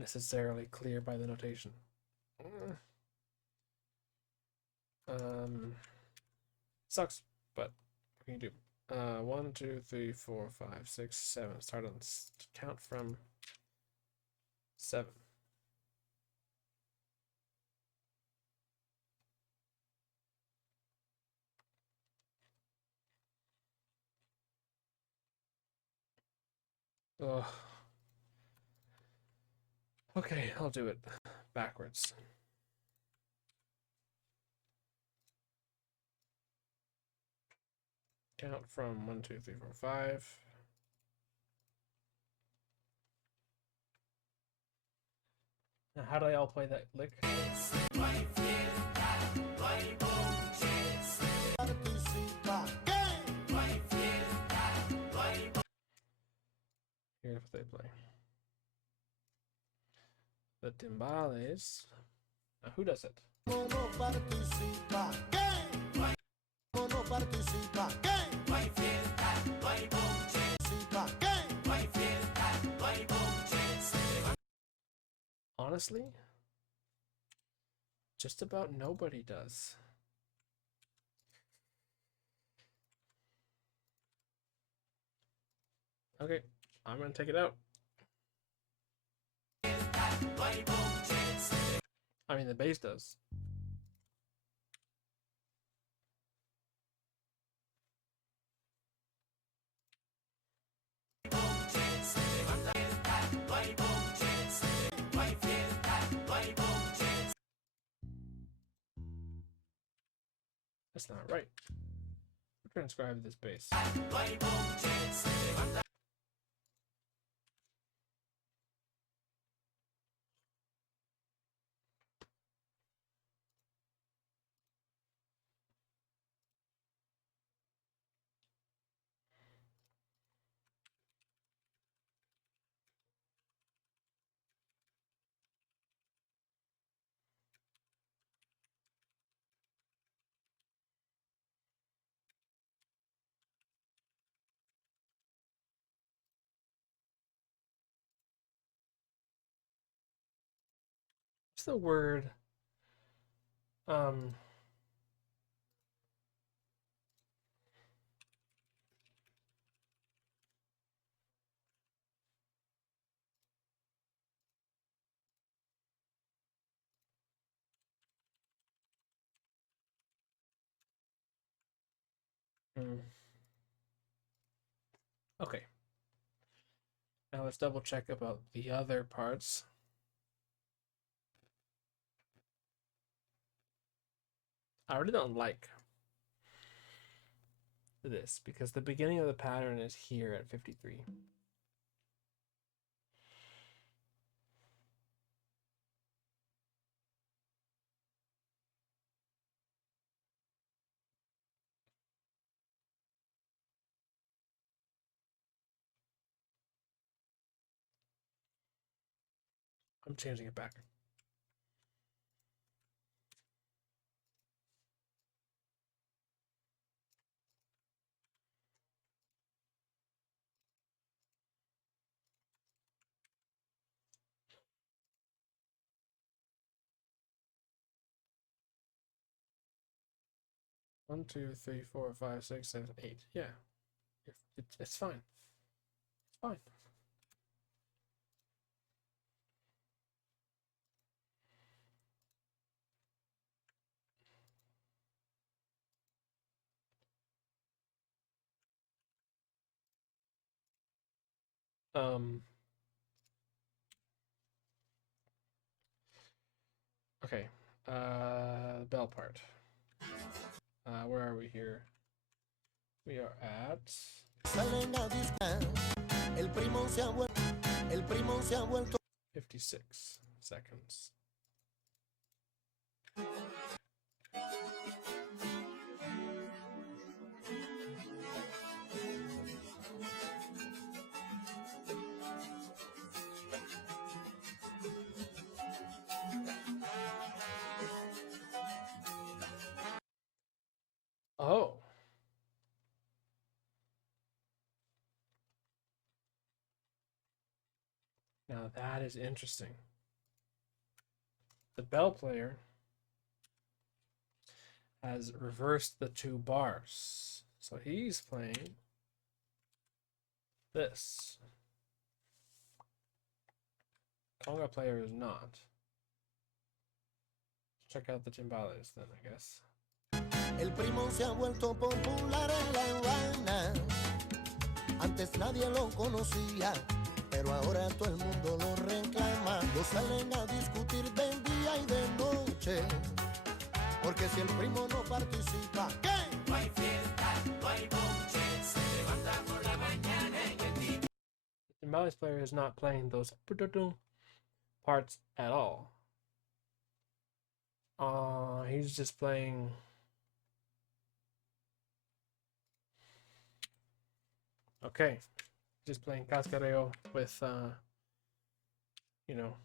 necessarily clear by the notation. Sucks, but what can you do? 1, 2, 3, 4, 5, 6, 7. Start on count from 7. Ugh. Okay, I'll do it backwards. Count from 1, 2, 3, 4, 5. Now, how do they all play that lick? No hay fiesta, no hay bonche, se Participa, ¿qué? no hay fiesta, no hay Here's what they play. The timbales. Now, who does it? No participa, ¿qué? No participa, ¿qué? no hay fiesta, no hay bonche, Participa, ¿qué? no hay fiesta, no hay bonche, se levanta. Honestly, just about nobody does. Okay, I'm gonna take it out. I mean, the bass does. That's not right. Transcribe this bass. What's the word? Okay. Now let's double check about the other parts. I really don't like this because the beginning of the pattern is here at 53. I'm changing it back. One, two, three, four, five, six, seven, eight. Yeah, it's fine. It's fine. Okay. Bell part. Where are we here? We are at Salen a discar. El primo se ha vuelto 56 seconds. Oh. Now that is interesting. The bell player has reversed the two bars. So he's playing this. Conga player is not. Check out the timbales then, I guess. El primo se ha vuelto popular en La Habana. Antes nadie lo conocía, pero ahora todo el mundo lo reclama. Lo salen a discutir de día y de noche, porque si el primo no participa, ¿qué? No hay fiesta, no hay bonche, se levanta por la mañana en el día. The timbales player is not playing those parts at all. He's just playing. Okay, just playing cascareo with, you know,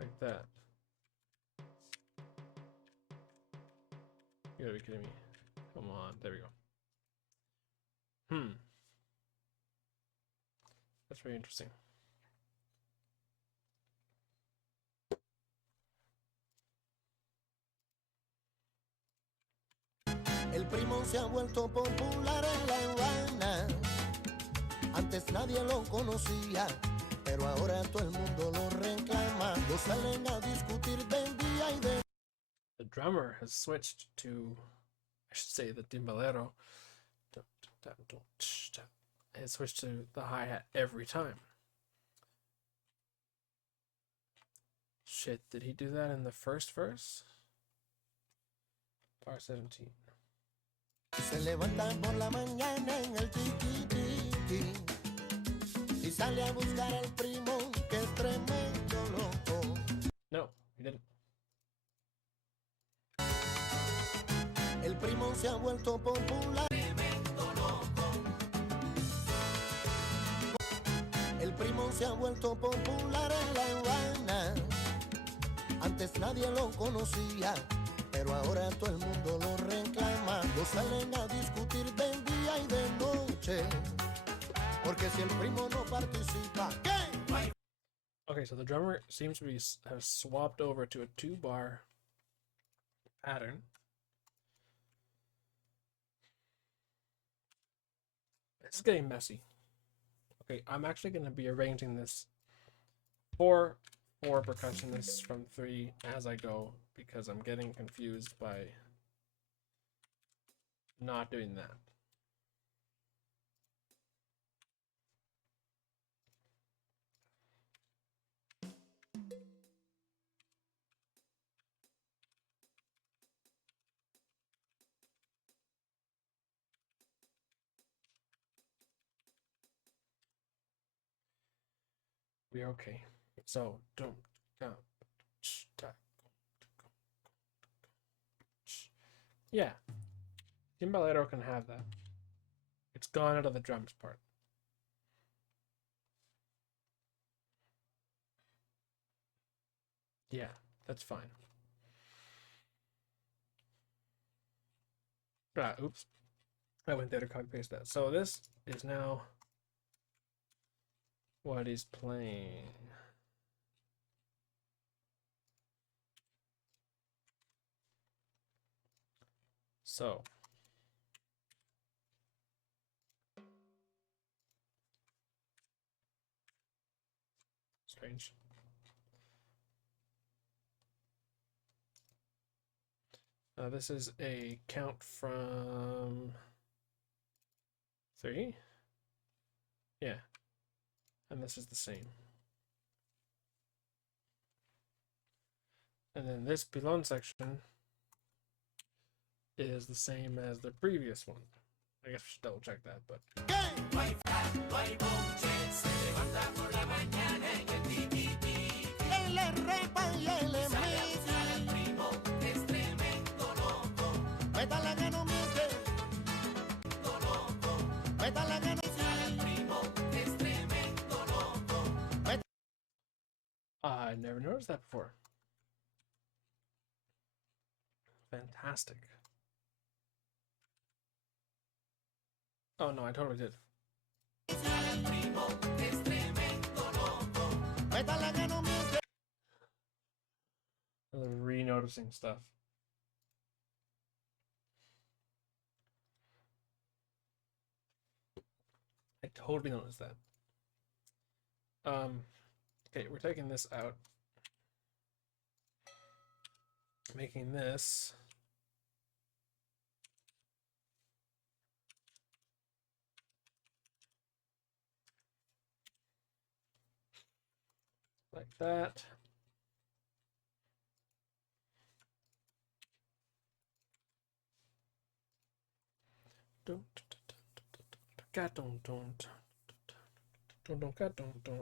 like that. You gotta be kidding me. Come on, there we go. That's very interesting. El primo se ha vuelto popular en La Habana. Antes nadie lo conocía, pero ahora todo el mundo lo reclama. Lo salen a discutir de día y de The drummer has switched to, I should say, the timbalero. Has switched to the hi-hat every time. Shit, did he do that in the first verse? Bar 17. Se levanta por la mañana en el tiquitiqui y sale a buscar al primo que es tremendo loco. No, he didn't. El primo se ha vuelto popular. Tremendo loco. El primo se ha vuelto popular en La Habana. Antes nadie lo conocía, pero ahora todo el mundo lo reclama. Lo salen a discutir de día y de noche, porque si el primo no participa, ¿qué? Okay, so the drummer seems to be has swapped over to a 2-bar pattern. It's getting messy. Okay, I'm actually going to be arranging this for 4 percussionists from 3 as I go because I'm getting confused by not doing that. We're okay. So don't yeah. Timbalero can have that. It's gone out of the drums part. Yeah, that's fine. Ah, oops. I went there to copy paste that. So this is now what he's playing. So strange. This is a count from 3. Yeah. And this is the same. And then this below section is the same as the previous one. I guess we should double check that, but Él es repa y él es Primo, es tremendo loco. Métale que no miente. Métale que no miente. Primo, es tremendo loco. I never noticed that before. Fantastic. Oh no, I totally did. Primo, es tremendo loco. Métale que no miente. Re-noticing stuff. I totally noticed that. Okay, we're taking this out. Making this like that.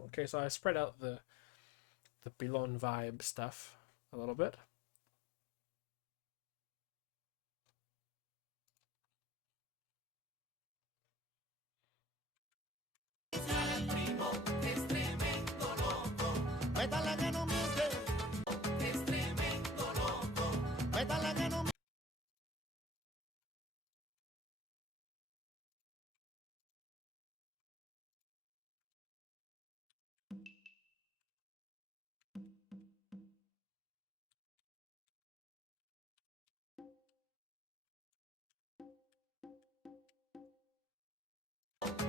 Okay, so I spread out the Bilon vibe stuff a little bit. Primo, es tremendo loco. Métale que no miente. Es tremendo loco. Métale que no miente.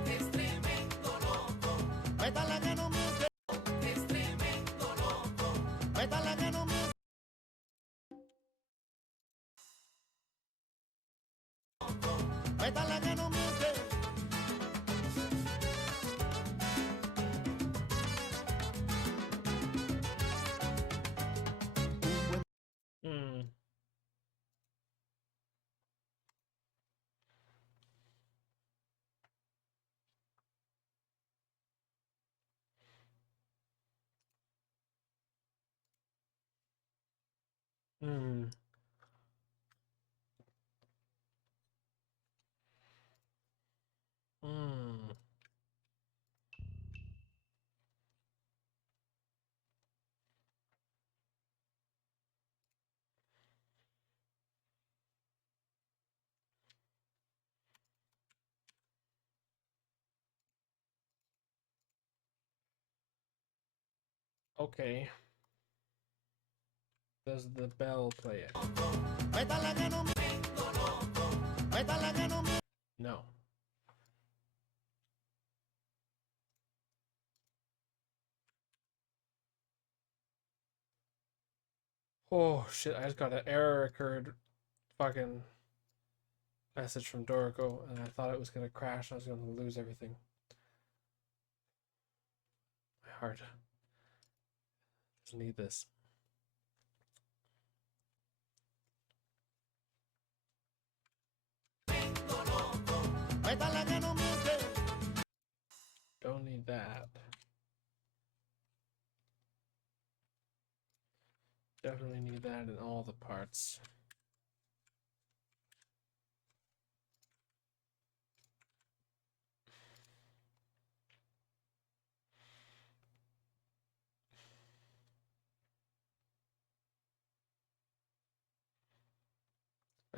Es tremendo loco. Métale que no miente. Es tremendo loco. Métale que no miente. Métale que no miente. Hmm. Hmm. Hmm. Okay. Does the bell play it? Métale que no miente. Métale que no miente. No. Oh shit, I just got an error occurred fucking message from Dorico and I thought it was gonna crash and I was gonna lose everything. My heart doesn't need this. Métale que no miente. Don't need that. Definitely need that in all the parts.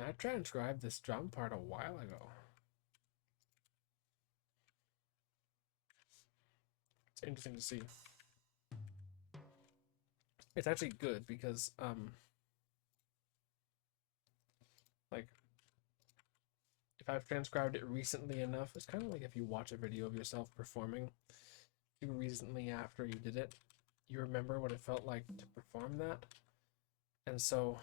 I transcribed this drum part a while ago. It's interesting to see. It's actually good because like if I've transcribed it recently enough, it's kind of like if you watch a video of yourself performing recently after you did it, you remember what it felt like to perform that. And so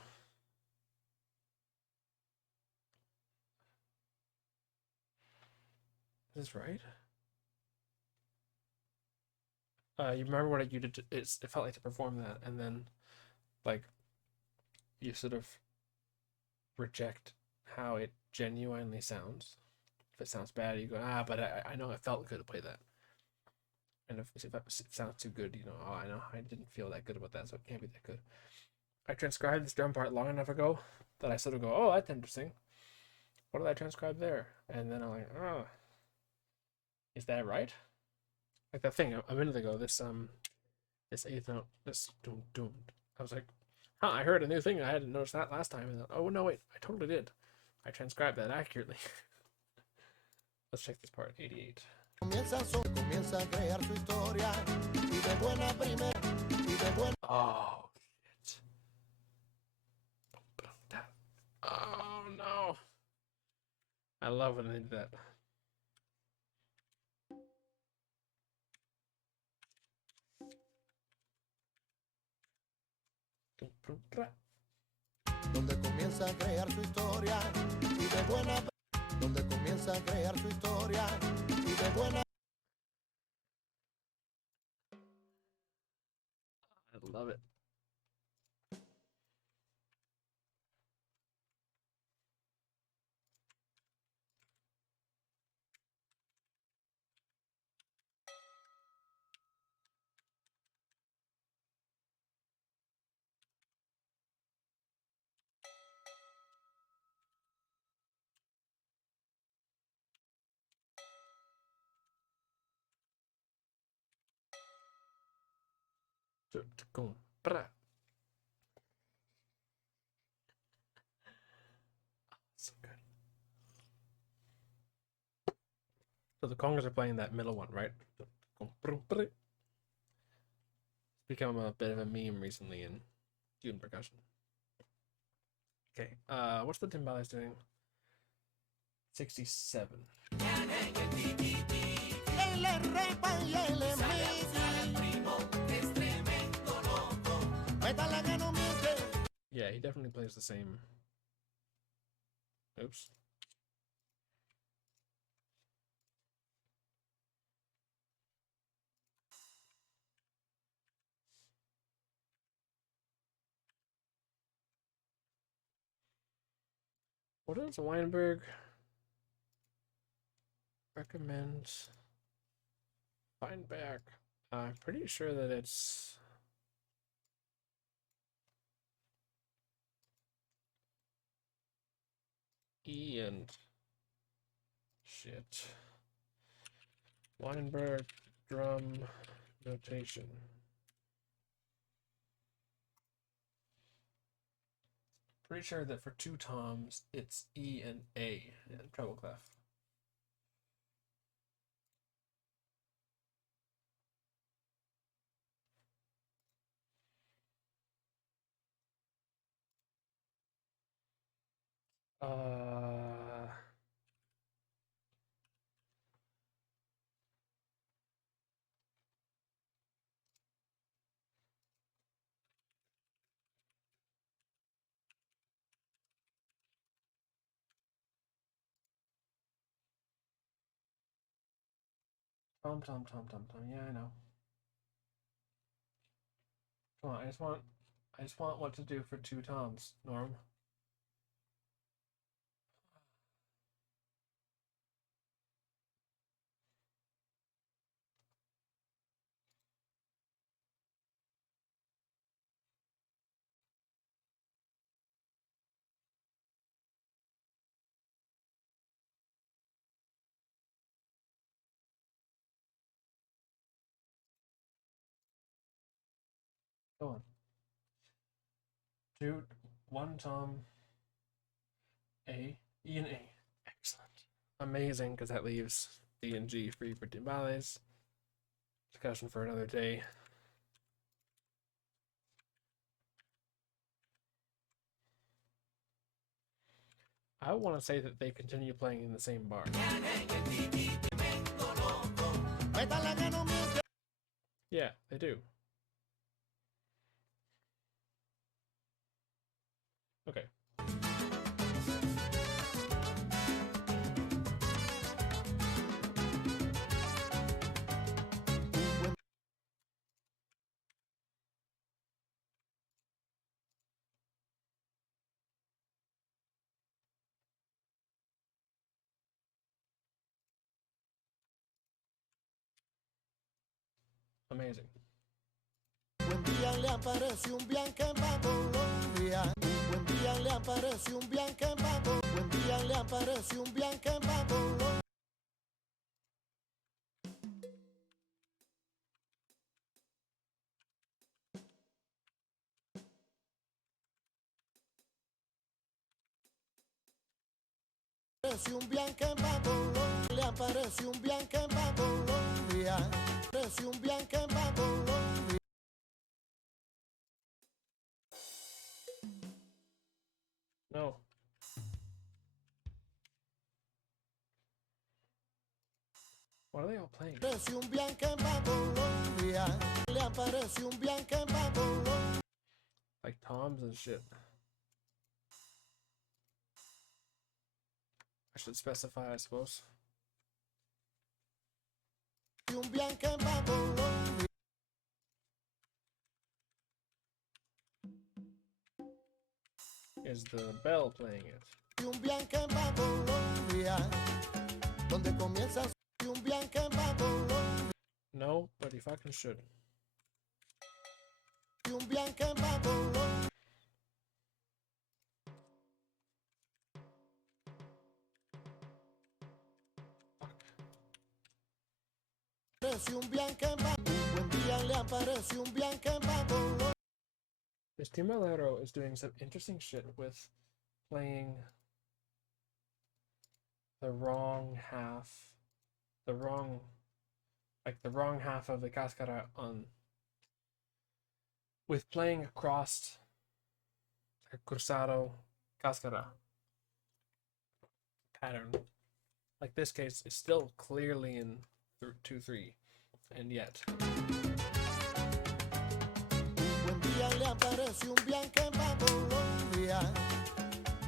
is this right? You remember what you did it felt like to perform that, and then like you sort of reject how it genuinely sounds. If it sounds bad, you go, but I know it felt good to play that. And if it sounds too good, you know, oh, I know I didn't feel that good about that, so it can't be that good. I transcribed this drum part long enough ago that I sort of go, oh, that's interesting. What did I transcribe there? And then I'm like, oh, is that right? Like that thing a minute ago, this eighth note, this doom doom. I was like, huh, I heard a new thing. I hadn't noticed that last time. And then, oh no, wait, I totally did. I transcribed that accurately. Let's check this part, 88. Comienza a crear su historia y de buena primera y de buena. Oh shit. Oh no. I love when I did that. Donde comienza a crear su historia y de buena. Donde comienza a crear su historia y de buena. I love it. So good. So the congas are playing that middle one, right? It's become a bit of a meme recently in doing percussion. Okay, what's the timbales doing? 67. Yeah, he definitely plays the same. Oops. What does Weinberg recommend? Feinberg. I'm pretty sure that it's E and shit. Weinberg drum notation. Pretty sure that for two toms, it's E and A in treble clef. Uh, Tom. Yeah, I know. Come on, I just want what to do for 2 toms, Norm. Go on. 2, 1 tom, A, E and A. Excellent. Amazing, because that leaves D and G free for timbales. Discussion for another day. I want to say that they continue playing in the same bar. Yeah, they do. Okay. Amazing. Buen día le apareció un viaje para Colombia. Buen día le apareció un viaje para Colombia. Buen día le apareció un viaje para Colombia. Apareció un viaje para Colombia. Le apareció un viaje para Colombia. Apareció un viaje para Colombia. No. What are they all playing? Apareció un viaje para Colombia. Le apareció un viaje para Colombia. Like toms and shit. I should specify, I suppose. Un viaje para Colombia. Is the bell playing it? Un viaje para Colombia. Donde comienza un viaje para Colombia. No, but he fucking should. Un viaje para Colombia. Apareció un viaje para buen día le apareció un viaje para Colombia. This timbalero is doing some interesting shit with playing the wrong half, the wrong half of the cascara on, with playing across a cruzado cascara pattern. Like this case is still clearly in 2-3, and yet. Buen día le apareció un viaje para Colombia,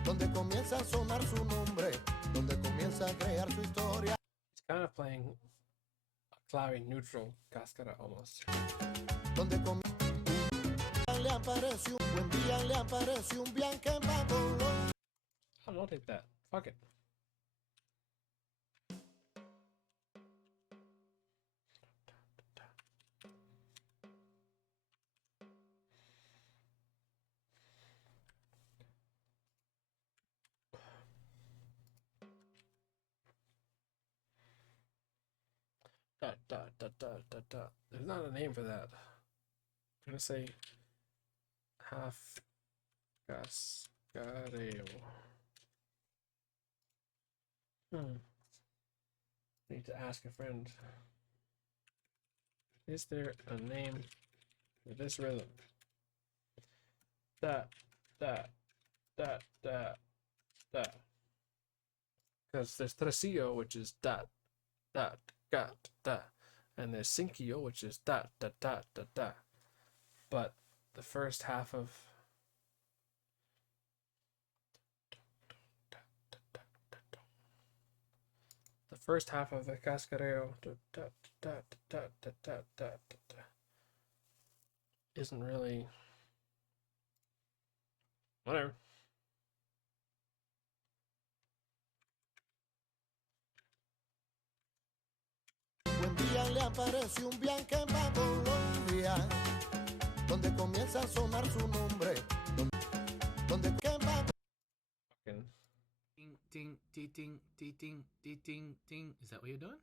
donde comienza a sonar su nombre, donde comienza a crear su historia. It's kind of playing a clave neutral cascara almost. Donde le apareció buen día le apareció un viaje para Colombia. I'll take that. Fuck it. There's not a name for that. I'm gonna say half cascareo. Need to ask a friend. Is there a name for this rhythm? Da. Because there's tresillo, which is da, and there's cinquillo, which is da. But the first half of first half of the cascareo isn't really whatever. Buen día le apareció un viaje para Colombia, donde comienza a sonar su nombre, donde que va. Fucking Ding, ding, ding, ding, ding, ding, ding, ding, ding. Is that what you're doing?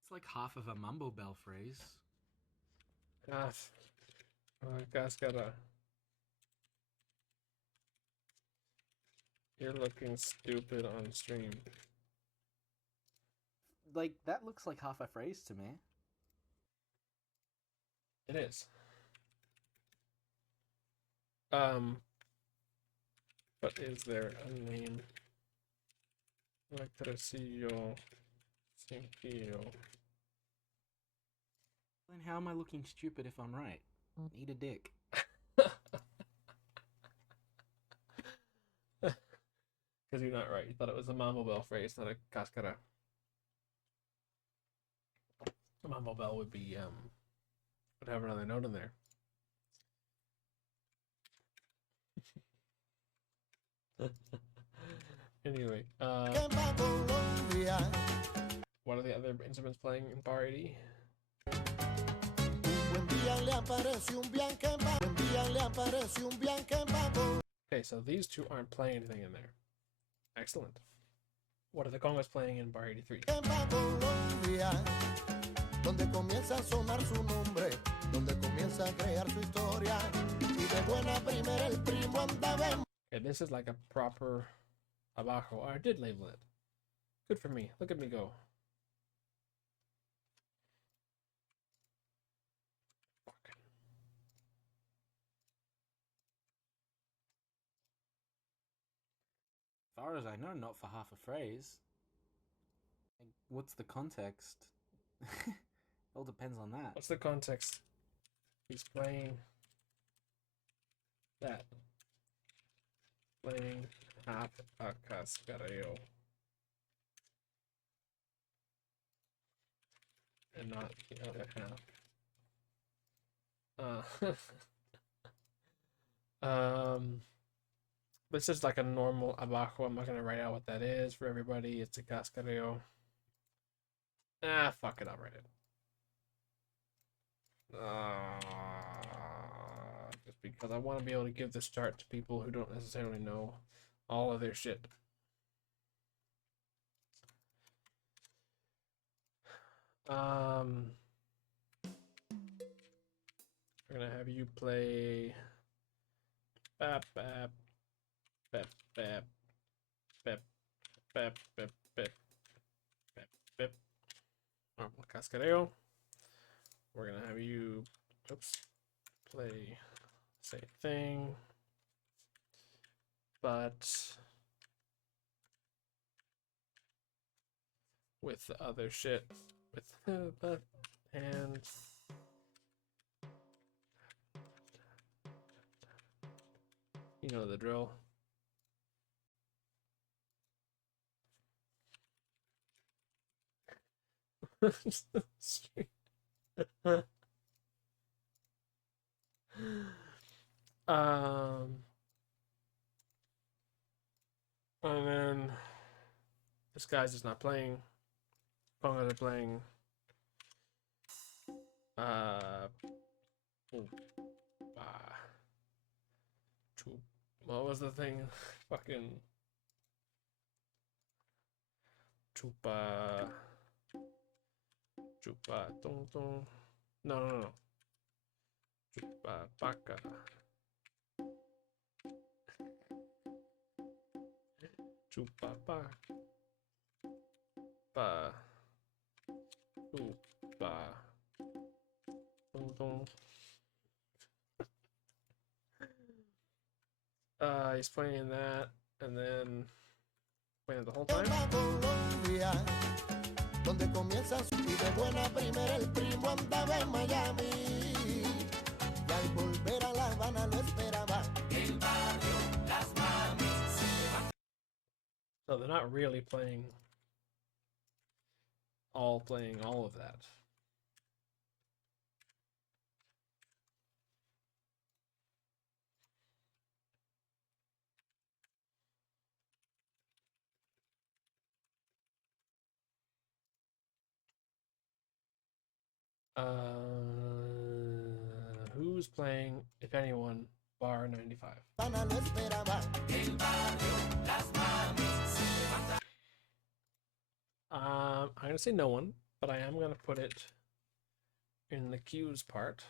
It's like half of a mumble bell phrase. cascara. You're looking stupid on stream. Like, that looks like half a phrase to me. It is. But is there a name? Electricillo, Cinquillo. Then how am I looking stupid if I'm right? Eat a dick. Because you're not right. You thought it was a mambo bell phrase, not a cascara. A mambo bell would be would have another note in there. Anyway, what are the other instruments playing in bar 80? Okay, so these two aren't playing anything in there. Excellent. What are the congas playing in bar 83? Donde comienza a sonar su nombre, donde comienza a crear su historia, y de buena primera el primo andaba en. Okay, this is like a proper abajo. I did label it. Good for me. Look at me go. As far as I know, not for half a phrase. Like, what's the context? All depends on that. What's the context? He's playing that. Playing half a cascareo. And not the other half. This is like a normal abajo. I'm not gonna write out what that is for everybody. It's a cascareo. Fuck it, I'll write it. Just because I want to be able to give this chart to people who don't necessarily know all of their shit. We're gonna have you play bap bap bap bap bap bap bap bap bap bap. Normal cascareo. We're gonna have you play same thing, but with the other shit, with the hands. You know the drill. And then this guy's just not playing. Congas are playing. What was the thing? Fucking chupa tung tung. No. Chupa paca. Chupa pa. Chupa tung tung. He's playing that, and then playing it the whole time. Donde comienza su vida buena primera el primo andaba en Miami y al volver a La Habana lo esperaba El barrio, las mamis se van. So they're not really playing all playing all of that. Who's playing, if anyone, bar 95? Ana lo esperaba. El barrio, las mamis se levantan. I'm gonna say no one, but I am gonna put it in the cues part.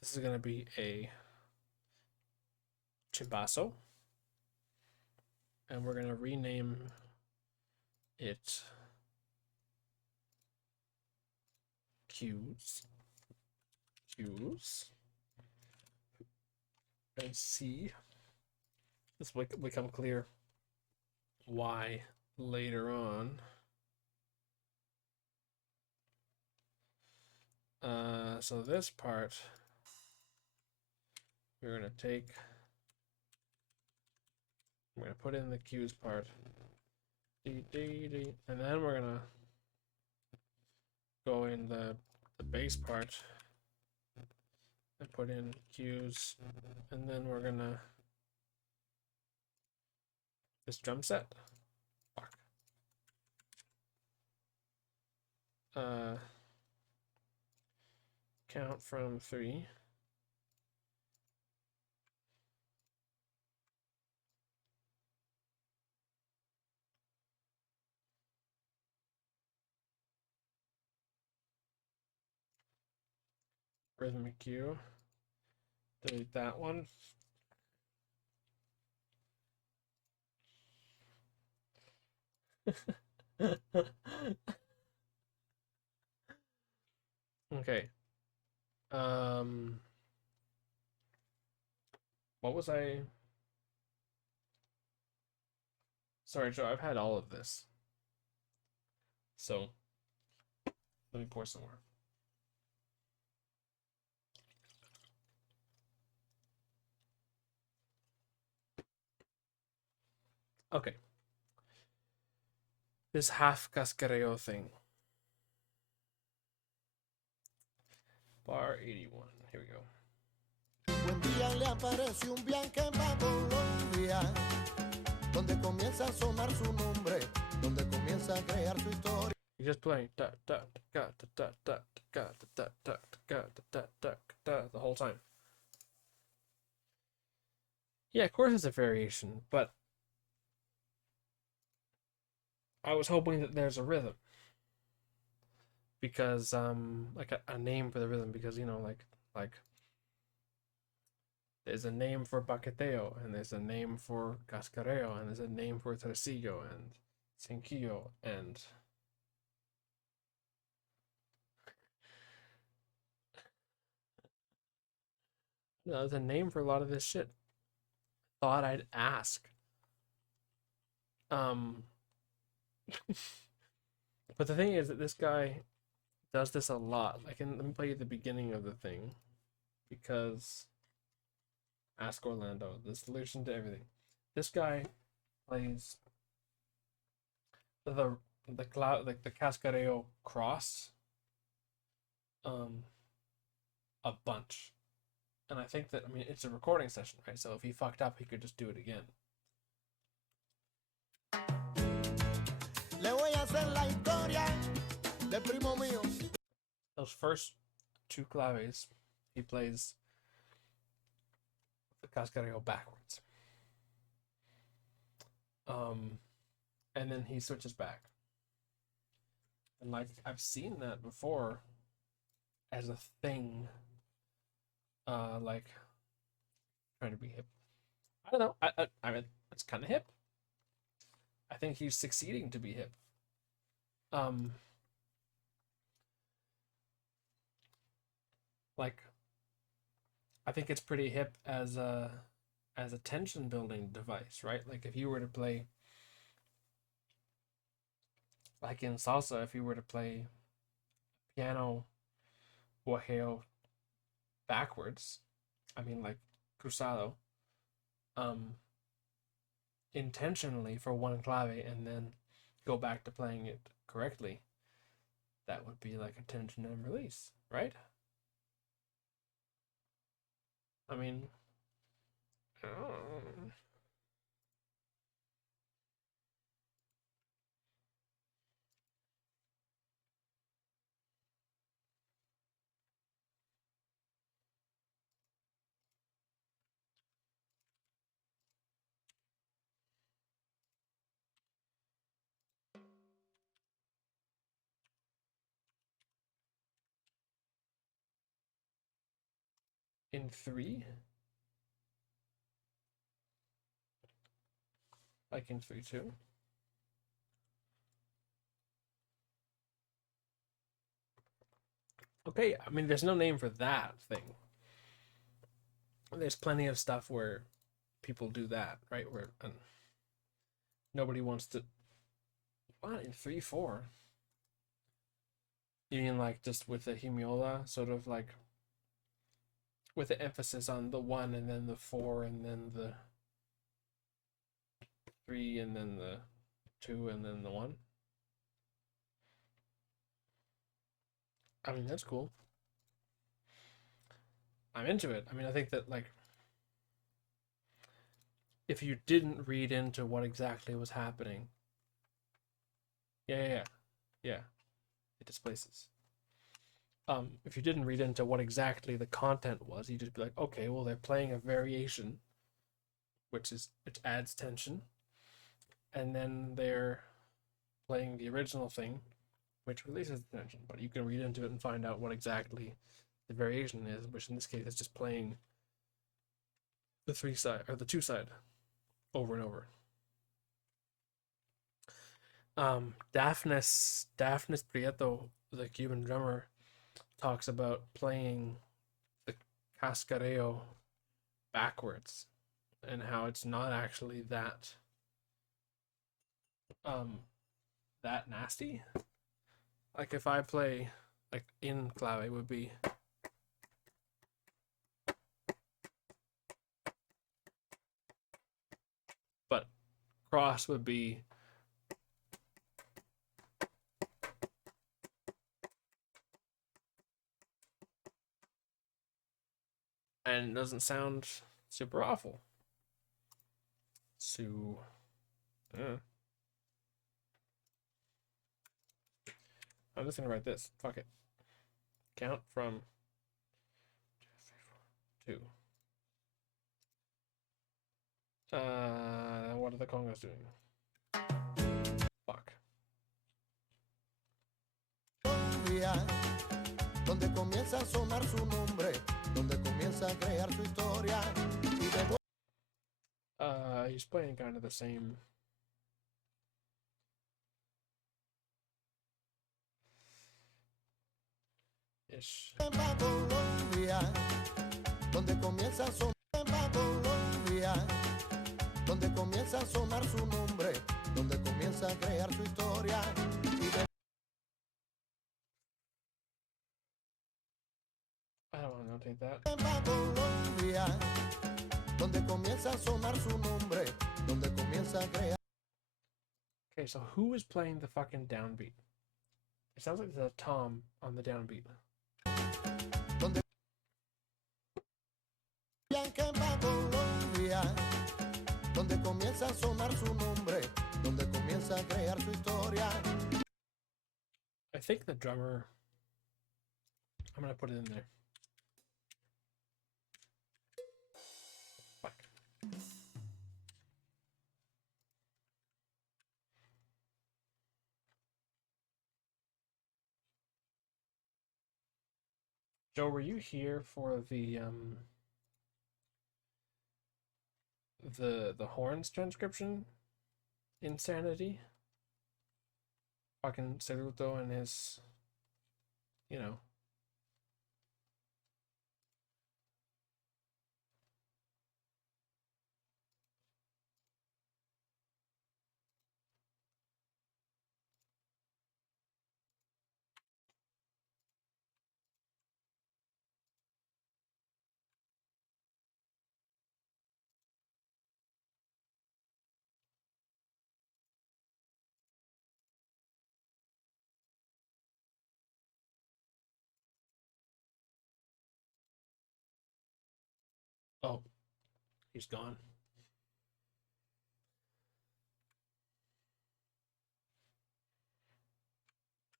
This is gonna be a chimbazo, and we're gonna rename it cues, and see. This will become clear why later on. So this part we're gonna take. I'm gonna put in the cues part, and then we're gonna go in the bass part and put in cues, and then we're gonna this drum set. Fuck. Count from 3. Rhythmic cue. Delete that one. Okay. What was I? Sorry, Joe, I've had all of this. So, let me pour some more. Okay. This half cascareo thing. Bar 81. Here we go. Buen día le apareció un viaje para Colombia, donde comienza a sonar su nombre, donde comienza a crear su historia. You're just playing da da da da da da da da da da da da the whole time. Yeah, of course it's a variation, but I was hoping that there's a rhythm. Because like a name for the rhythm, because you know, like there's a name for baqueteo, and there's a name for cascareo, and there's a name for tresillo and cinquillo, and no, there's a name for a lot of this shit. Thought I'd ask. But the thing is that this guy does this a lot. Like, let me play you the beginning of the thing, because ask Orlando, the solution to everything. This guy plays the cloud, like the cascareo cross, a bunch. And I think that, I mean, it's a recording session, right? So if he fucked up, he could just do it again. Le voy a hacer la historia del primo mío. Those first 2 claves, he plays the cascareo backwards. And then he switches back. And like, I've seen that before as a thing, like trying to be hip. I don't know. I mean, it's kind of hip. I think he's succeeding to be hip. Like, I think it's pretty hip as a tension building device, right? Like if you were to play, like in salsa, if you were to play piano guajeo backwards, I mean like cruzado, intentionally for 1 clave, and then go back to playing it correctly, that would be like a tension and release, right? I mean, in 3, like in 3/2. Okay, I mean, there's no name for that thing. There's plenty of stuff where people do that, right? Where nobody wants to. What in 3/4? You mean like just with the hemiola, sort of like with the emphasis on the 1 and then the 4 and then the 3 and then the 2 and then the 1? I mean, that's cool. I'm into it. I mean, I think that, like, if you didn't read into what exactly was happening. Yeah. It displaces. If you didn't read into what exactly the content was, you'd just be like, okay, well, they're playing a variation, which adds tension, and then they're playing the original thing, which releases the tension. But you can read into it and find out what exactly the variation is, which in this case is just playing the 3-side or the 2-side over and over. Daphnis Prieto, the Cuban drummer, talks about playing the cascareo backwards and how it's not actually that that nasty. Like if I play like in clave, it would be but cross would be and it doesn't sound super awful. So I'm just gonna write this. Fuck it. Count from 2. What are the congas doing? Fuck. Donde comienza a sonar su nombre, donde comienza a crear su historia. He's playing kind of the same. Ish. Colombia, donde comienza a sonar Colombia, donde comienza a sonar su nombre, donde comienza a crear su historia. I don't want to notate that. Colombia, donde comienza a sonar su nombre, donde comienza a crear. Okay, so who is playing the fucking downbeat? It sounds like there's a tom on the downbeat. Donde Colombia, donde comienza a sonar su nombre, donde comienza a crear su historia. I think the drummer. I'm gonna put it in there. Fuck. Joe, were you here for the horns transcription insanity? Fucking Ceruto and his, you know. He's gone.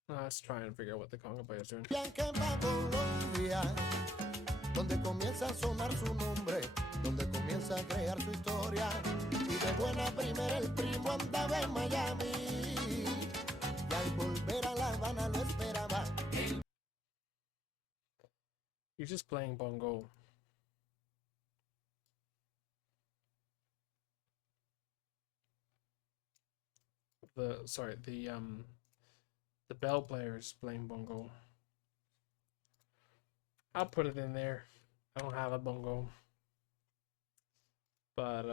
Let's try and figure out what the conga player is doing. Blanca va a Colombia, donde comienza a sonar su nombre, donde comienza a crear su historia. Y de buena primera el primo andaba en Miami, y al volver a La Habana lo esperaba. You're just playing bongo. The bell player is playing bongo. I'll put it in there. I don't have a bongo. But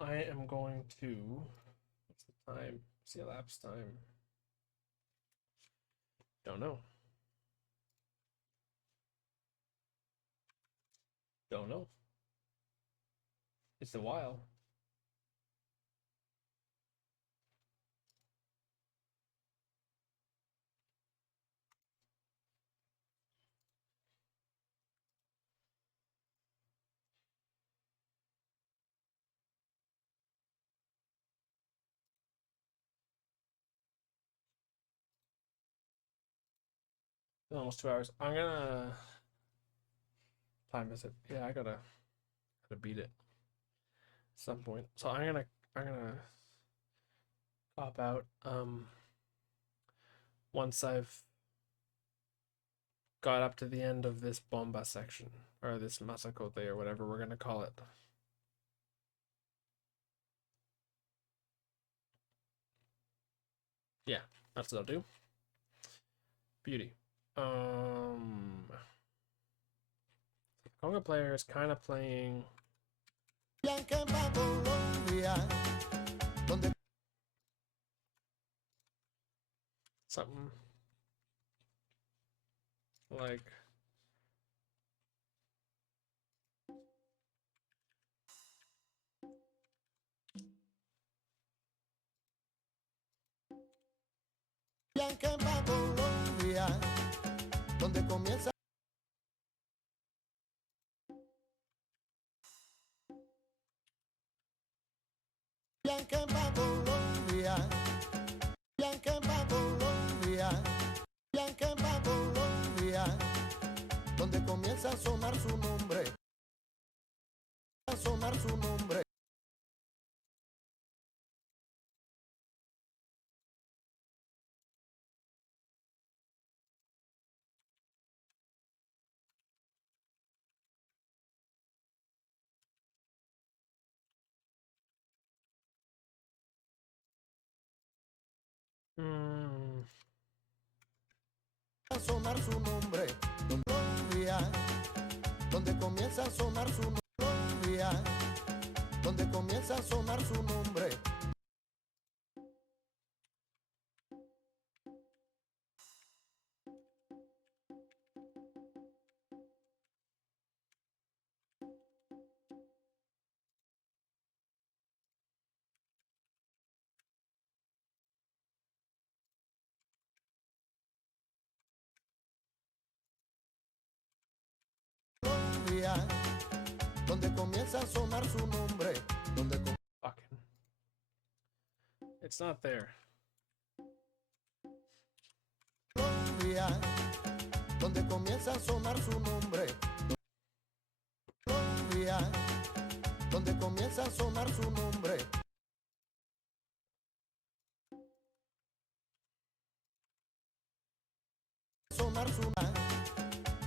I am going to, what's the time? See elapsed time. Don't know. Don't know. It's a while. Almost 2 hours. I'm gonna time is it? Yeah, I gotta beat it at some point. So I'm gonna pop out once I've got up to the end of this bomba section, or this masakote, or whatever we're gonna call it. Yeah, that's what I'll do. Beauty. Conga player is kind of playing Blanca va a Colombia, donde something like Blanca va a Colombia, donde comienza. Blanca va a Colombia, Blanca va a Colombia, Blanca va a Colombia, donde comienza a sonar su nombre, a sonar su nombre. A sonar su nombre, donde Colombia, donde comienza a sonar su nombre, donde comienza a sonar su nombre. Colombia, donde comienza a sonar su nombre, donde fucking. It's not there. Colombia, donde comienza a sonar su nombre. Colombia, donde comienza a sonar su nombre. Sonar su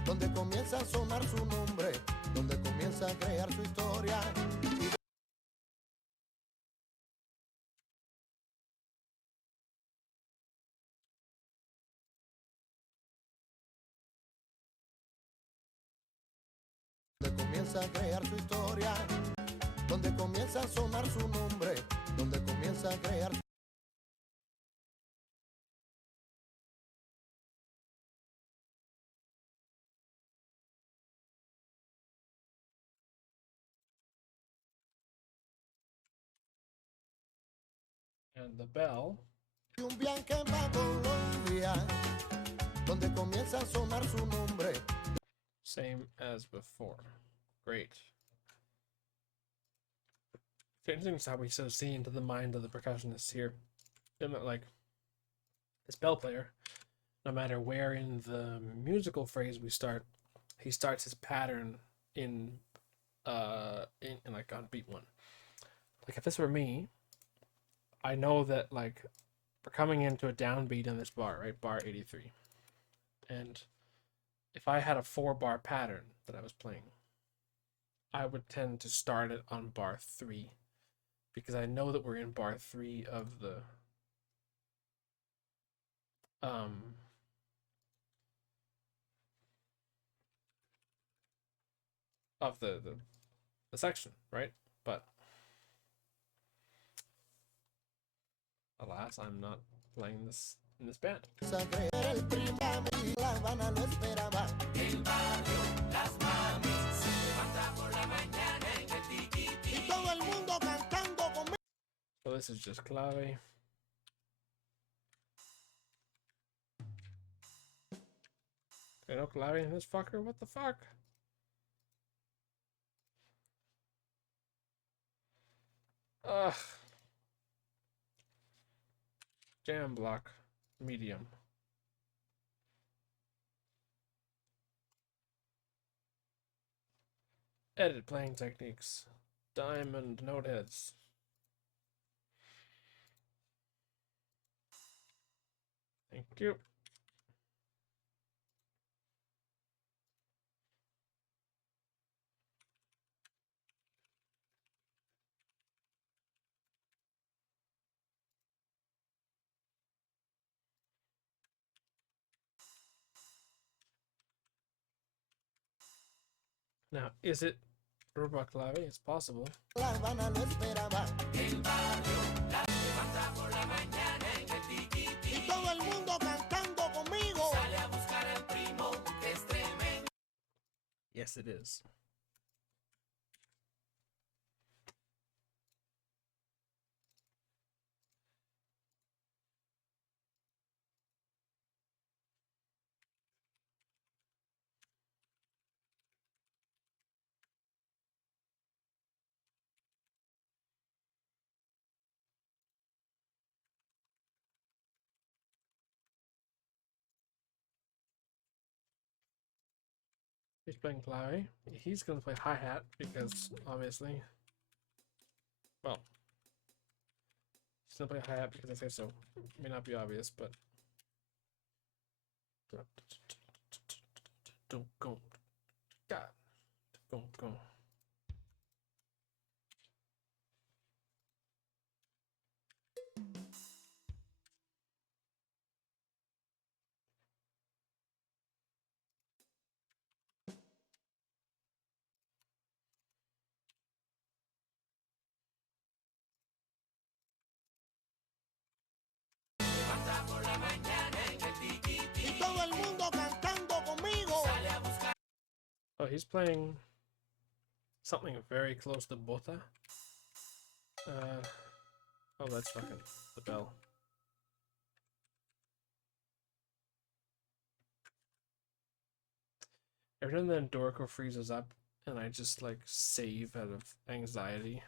donde comienza a sonar su nombre, donde comienza a crear su historia. Donde comienza a crear su historia, donde comienza a sonar su nombre, donde comienza a crear su And the bell. Y un viaje pa' Colombia, donde comienza a sonar su nombre. Same as before. Great. It's interesting how we sort of see into the mind of the percussionist here. In that, like, this bell player, no matter where in the musical phrase we start, he starts his pattern in like on beat one. Like if this were me, I know that like we're coming into a downbeat in this bar, right? Bar 83. And if I had a 4-bar pattern that I was playing, I would tend to start it on bar 3 because I know that we're in bar 3 of the of the section, right? But alas, I'm not playing this in this band. El Primo y La Habana lo esperaba. El barrio, las mamis, se levanta por la mañana en el tiquiti. Y todo el mundo cantando conmigo. So this is just clave. Okay, no clave in this fucker. What the fuck? Ugh. Jam block, medium. Edit playing techniques. Diamond note heads. Thank you. Now, is it Ruba clave? It's possible. La Habana lo esperaba. El barrio, la levanta por la mañana en el tiquiti. Y todo el mundo cantando conmigo. Sale a buscar al primo, que es tremendo. Yes, it is. He's playing clave. He's gonna play hi-hat because obviously, well, he's gonna play hi-hat because I say so. May not be obvious, but don't go. God, don't go. Levanta por la mañana en el tiquiti. Y todo el mundo cantando conmigo. Sale a buscar. Oh, he's playing something very close to bota. Oh, that's fucking the bell. Every now and then Dorico freezes up and I just like save out of anxiety.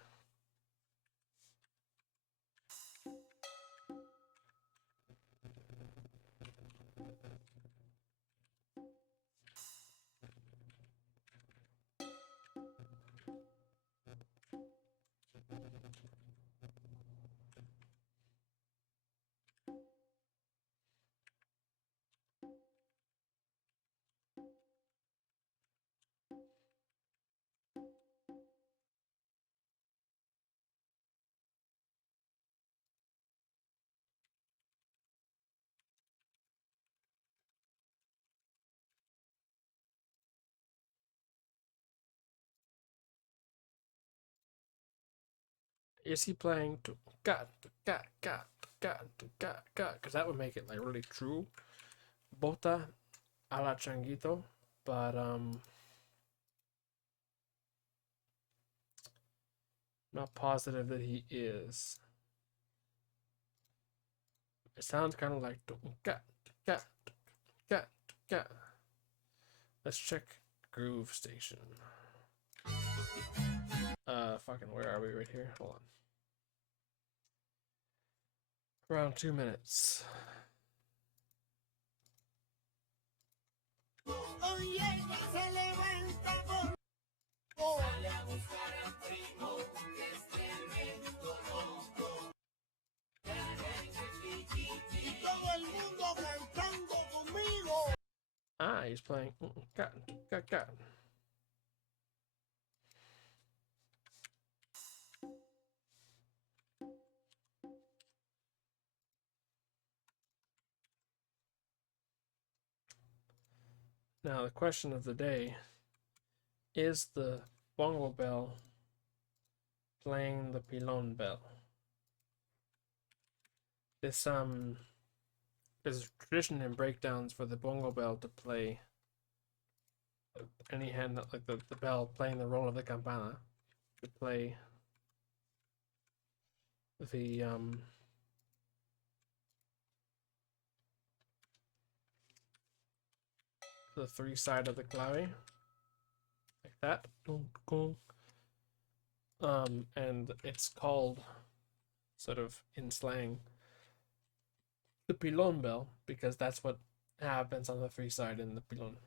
Is he playing to got because that would make it like really true bota a la changuito, but not positive that he is. It sounds kind of like got got got got. Let's check groove station. Fucking where are we? Right here. Hold on. Around 2 minutes. Oye, que se levanta por sale a buscar al primo, que es tremendo loco. Y todo el mundo cantando conmigo. Ah, he's playing got got. Now the question of the day is the bongo bell playing the pilon bell. This there's a tradition in breakdowns for the bongo bell to play any hand, like the bell playing the role of the campana, to play the 3 side of the clave, like that. And it's called, sort of in slang, the pilon bell, because that's what happens on the 3 side in the pilon.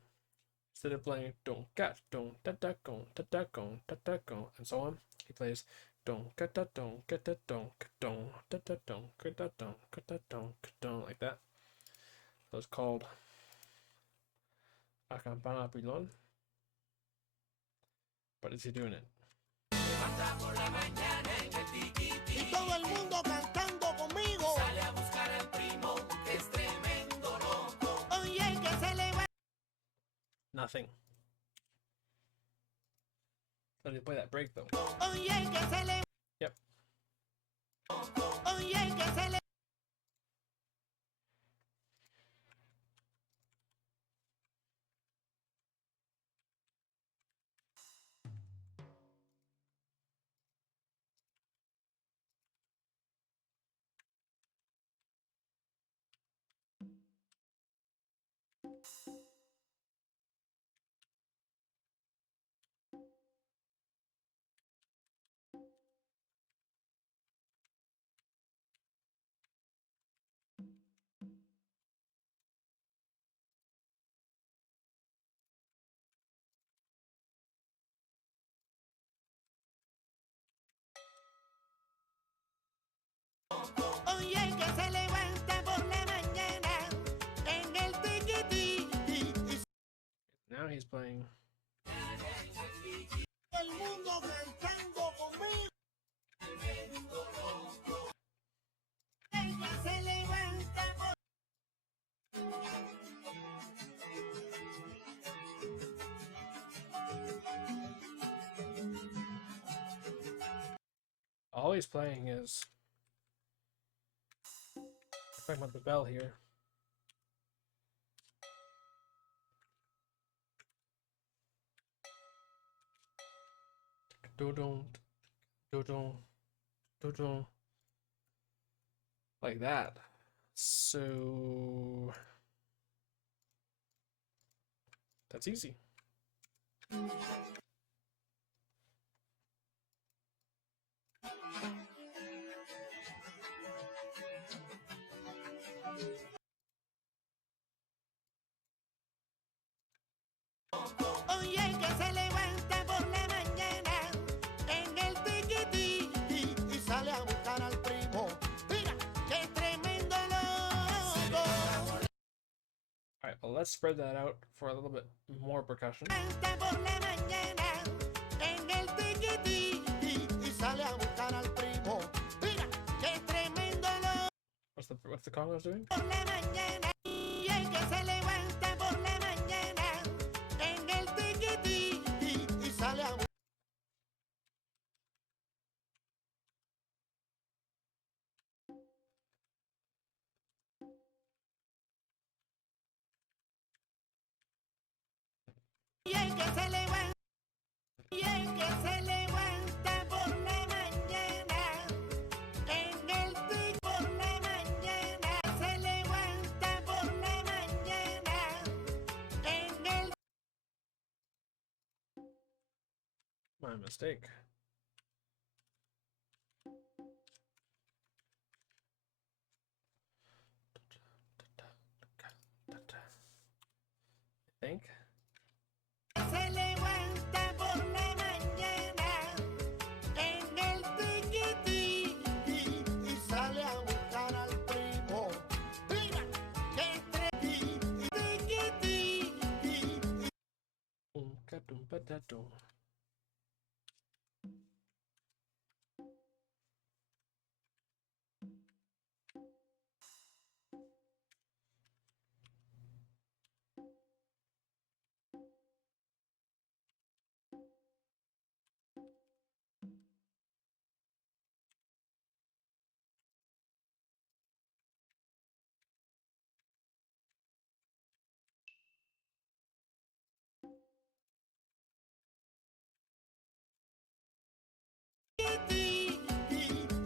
Instead of playing don cat don da da gon da da gon da da gon and so on, he plays don ka da don ka da don ka don da da don ka da don ka da don ka don, like that. So it's called a campana pilon. But is he doing it? Y todo el mundo cantando conmigo. Sale a buscar al primo, que es tremendo loco. Oye, que se levanta. Nothing. Let me play that break though. Oye, que se levanta. Yep. Oye, que se levanta. Oye, que se levanta por la mañana en el tiquití. Now he's playing. El mundo cantando conmigo. Ella se levanta por... All he's playing is, talking about the bell here. Do-dum, do-dum, do-dum. Like that. So that's easy. Oye, que se levanta por la mañana en el tiquití y sale a buscar al primo. Mira, qué tremendo loco. Alright, well, let's spread that out for a little bit more percussion. Levanta por la mañana en el tiquití y sale a buscar al primo. Mira, qué tremendo loco. What's the congos doing? Por la mañana, oye, que se levanta por la mañana en el tiquití y sale a buscar. Oye, que se levanta. Oye, que se levanta por la mañana en el tiquití por la mañana. Se My mistake. I think. Se levanta por la mañana en el tiquití y sale a buscar al primo. Mira que entre tiquití.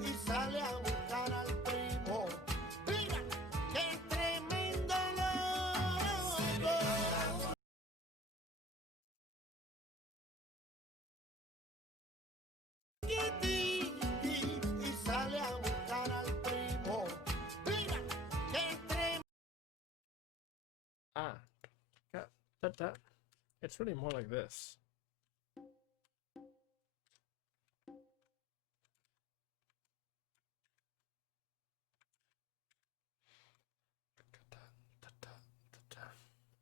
Y sale a buscar al primo. Mira qué tremendo loco. Y sale a buscar al primo. Mira qué tremendo. Ah, that. It's really more like this.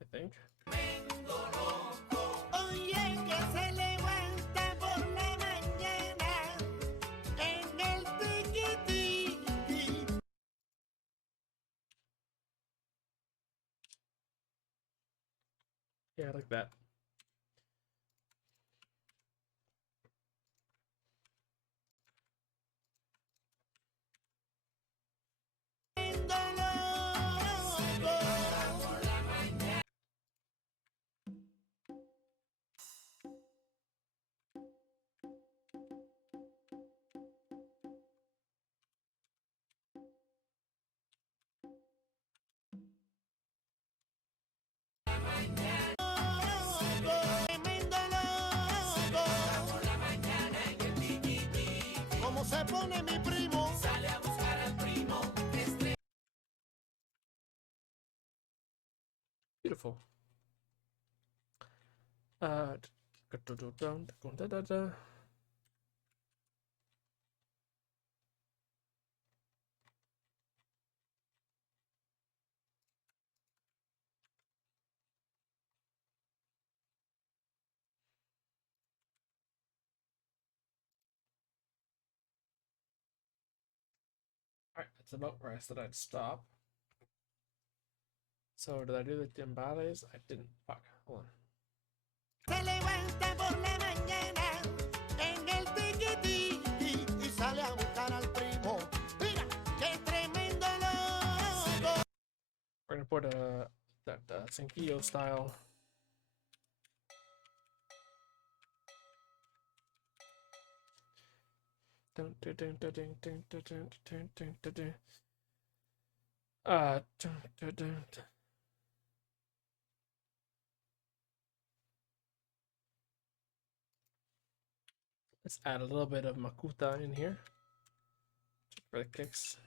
I think. Oye que se levanta por la mañana en el tiquití. Yeah, like that. ¿Cómo se pone mi primo? Sale a buscar al primo. Beautiful. Alright, that's about where I said I'd stop. So did I do the timbales? I didn't. Fuck. Hold on. Se levanta por la mañana en el tiquití y sale a buscar al primo. Mira qué tremendo loco. We're gonna put that Sencillo style. Dun, dun, dun, dun, dun, dun, dun, dun, dun, dun, dun, dun. Dun, dun, dun, dun. Let's add a little bit of makuta in here for the kicks.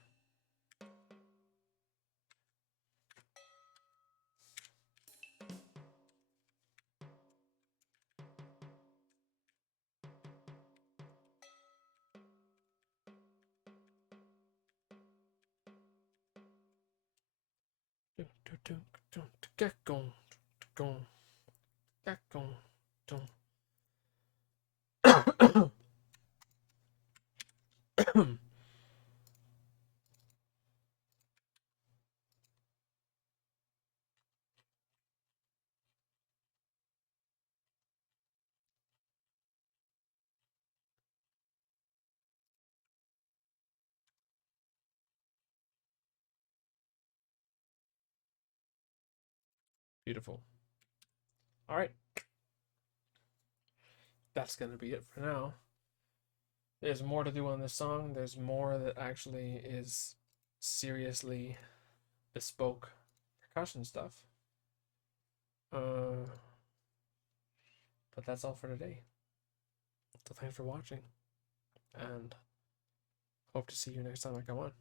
Beautiful. All right. That's going to be it for now. There's more to do on this song. There's more that actually is seriously bespoke percussion stuff. But that's all for today. So thanks for watching, and hope to see you next time I come on.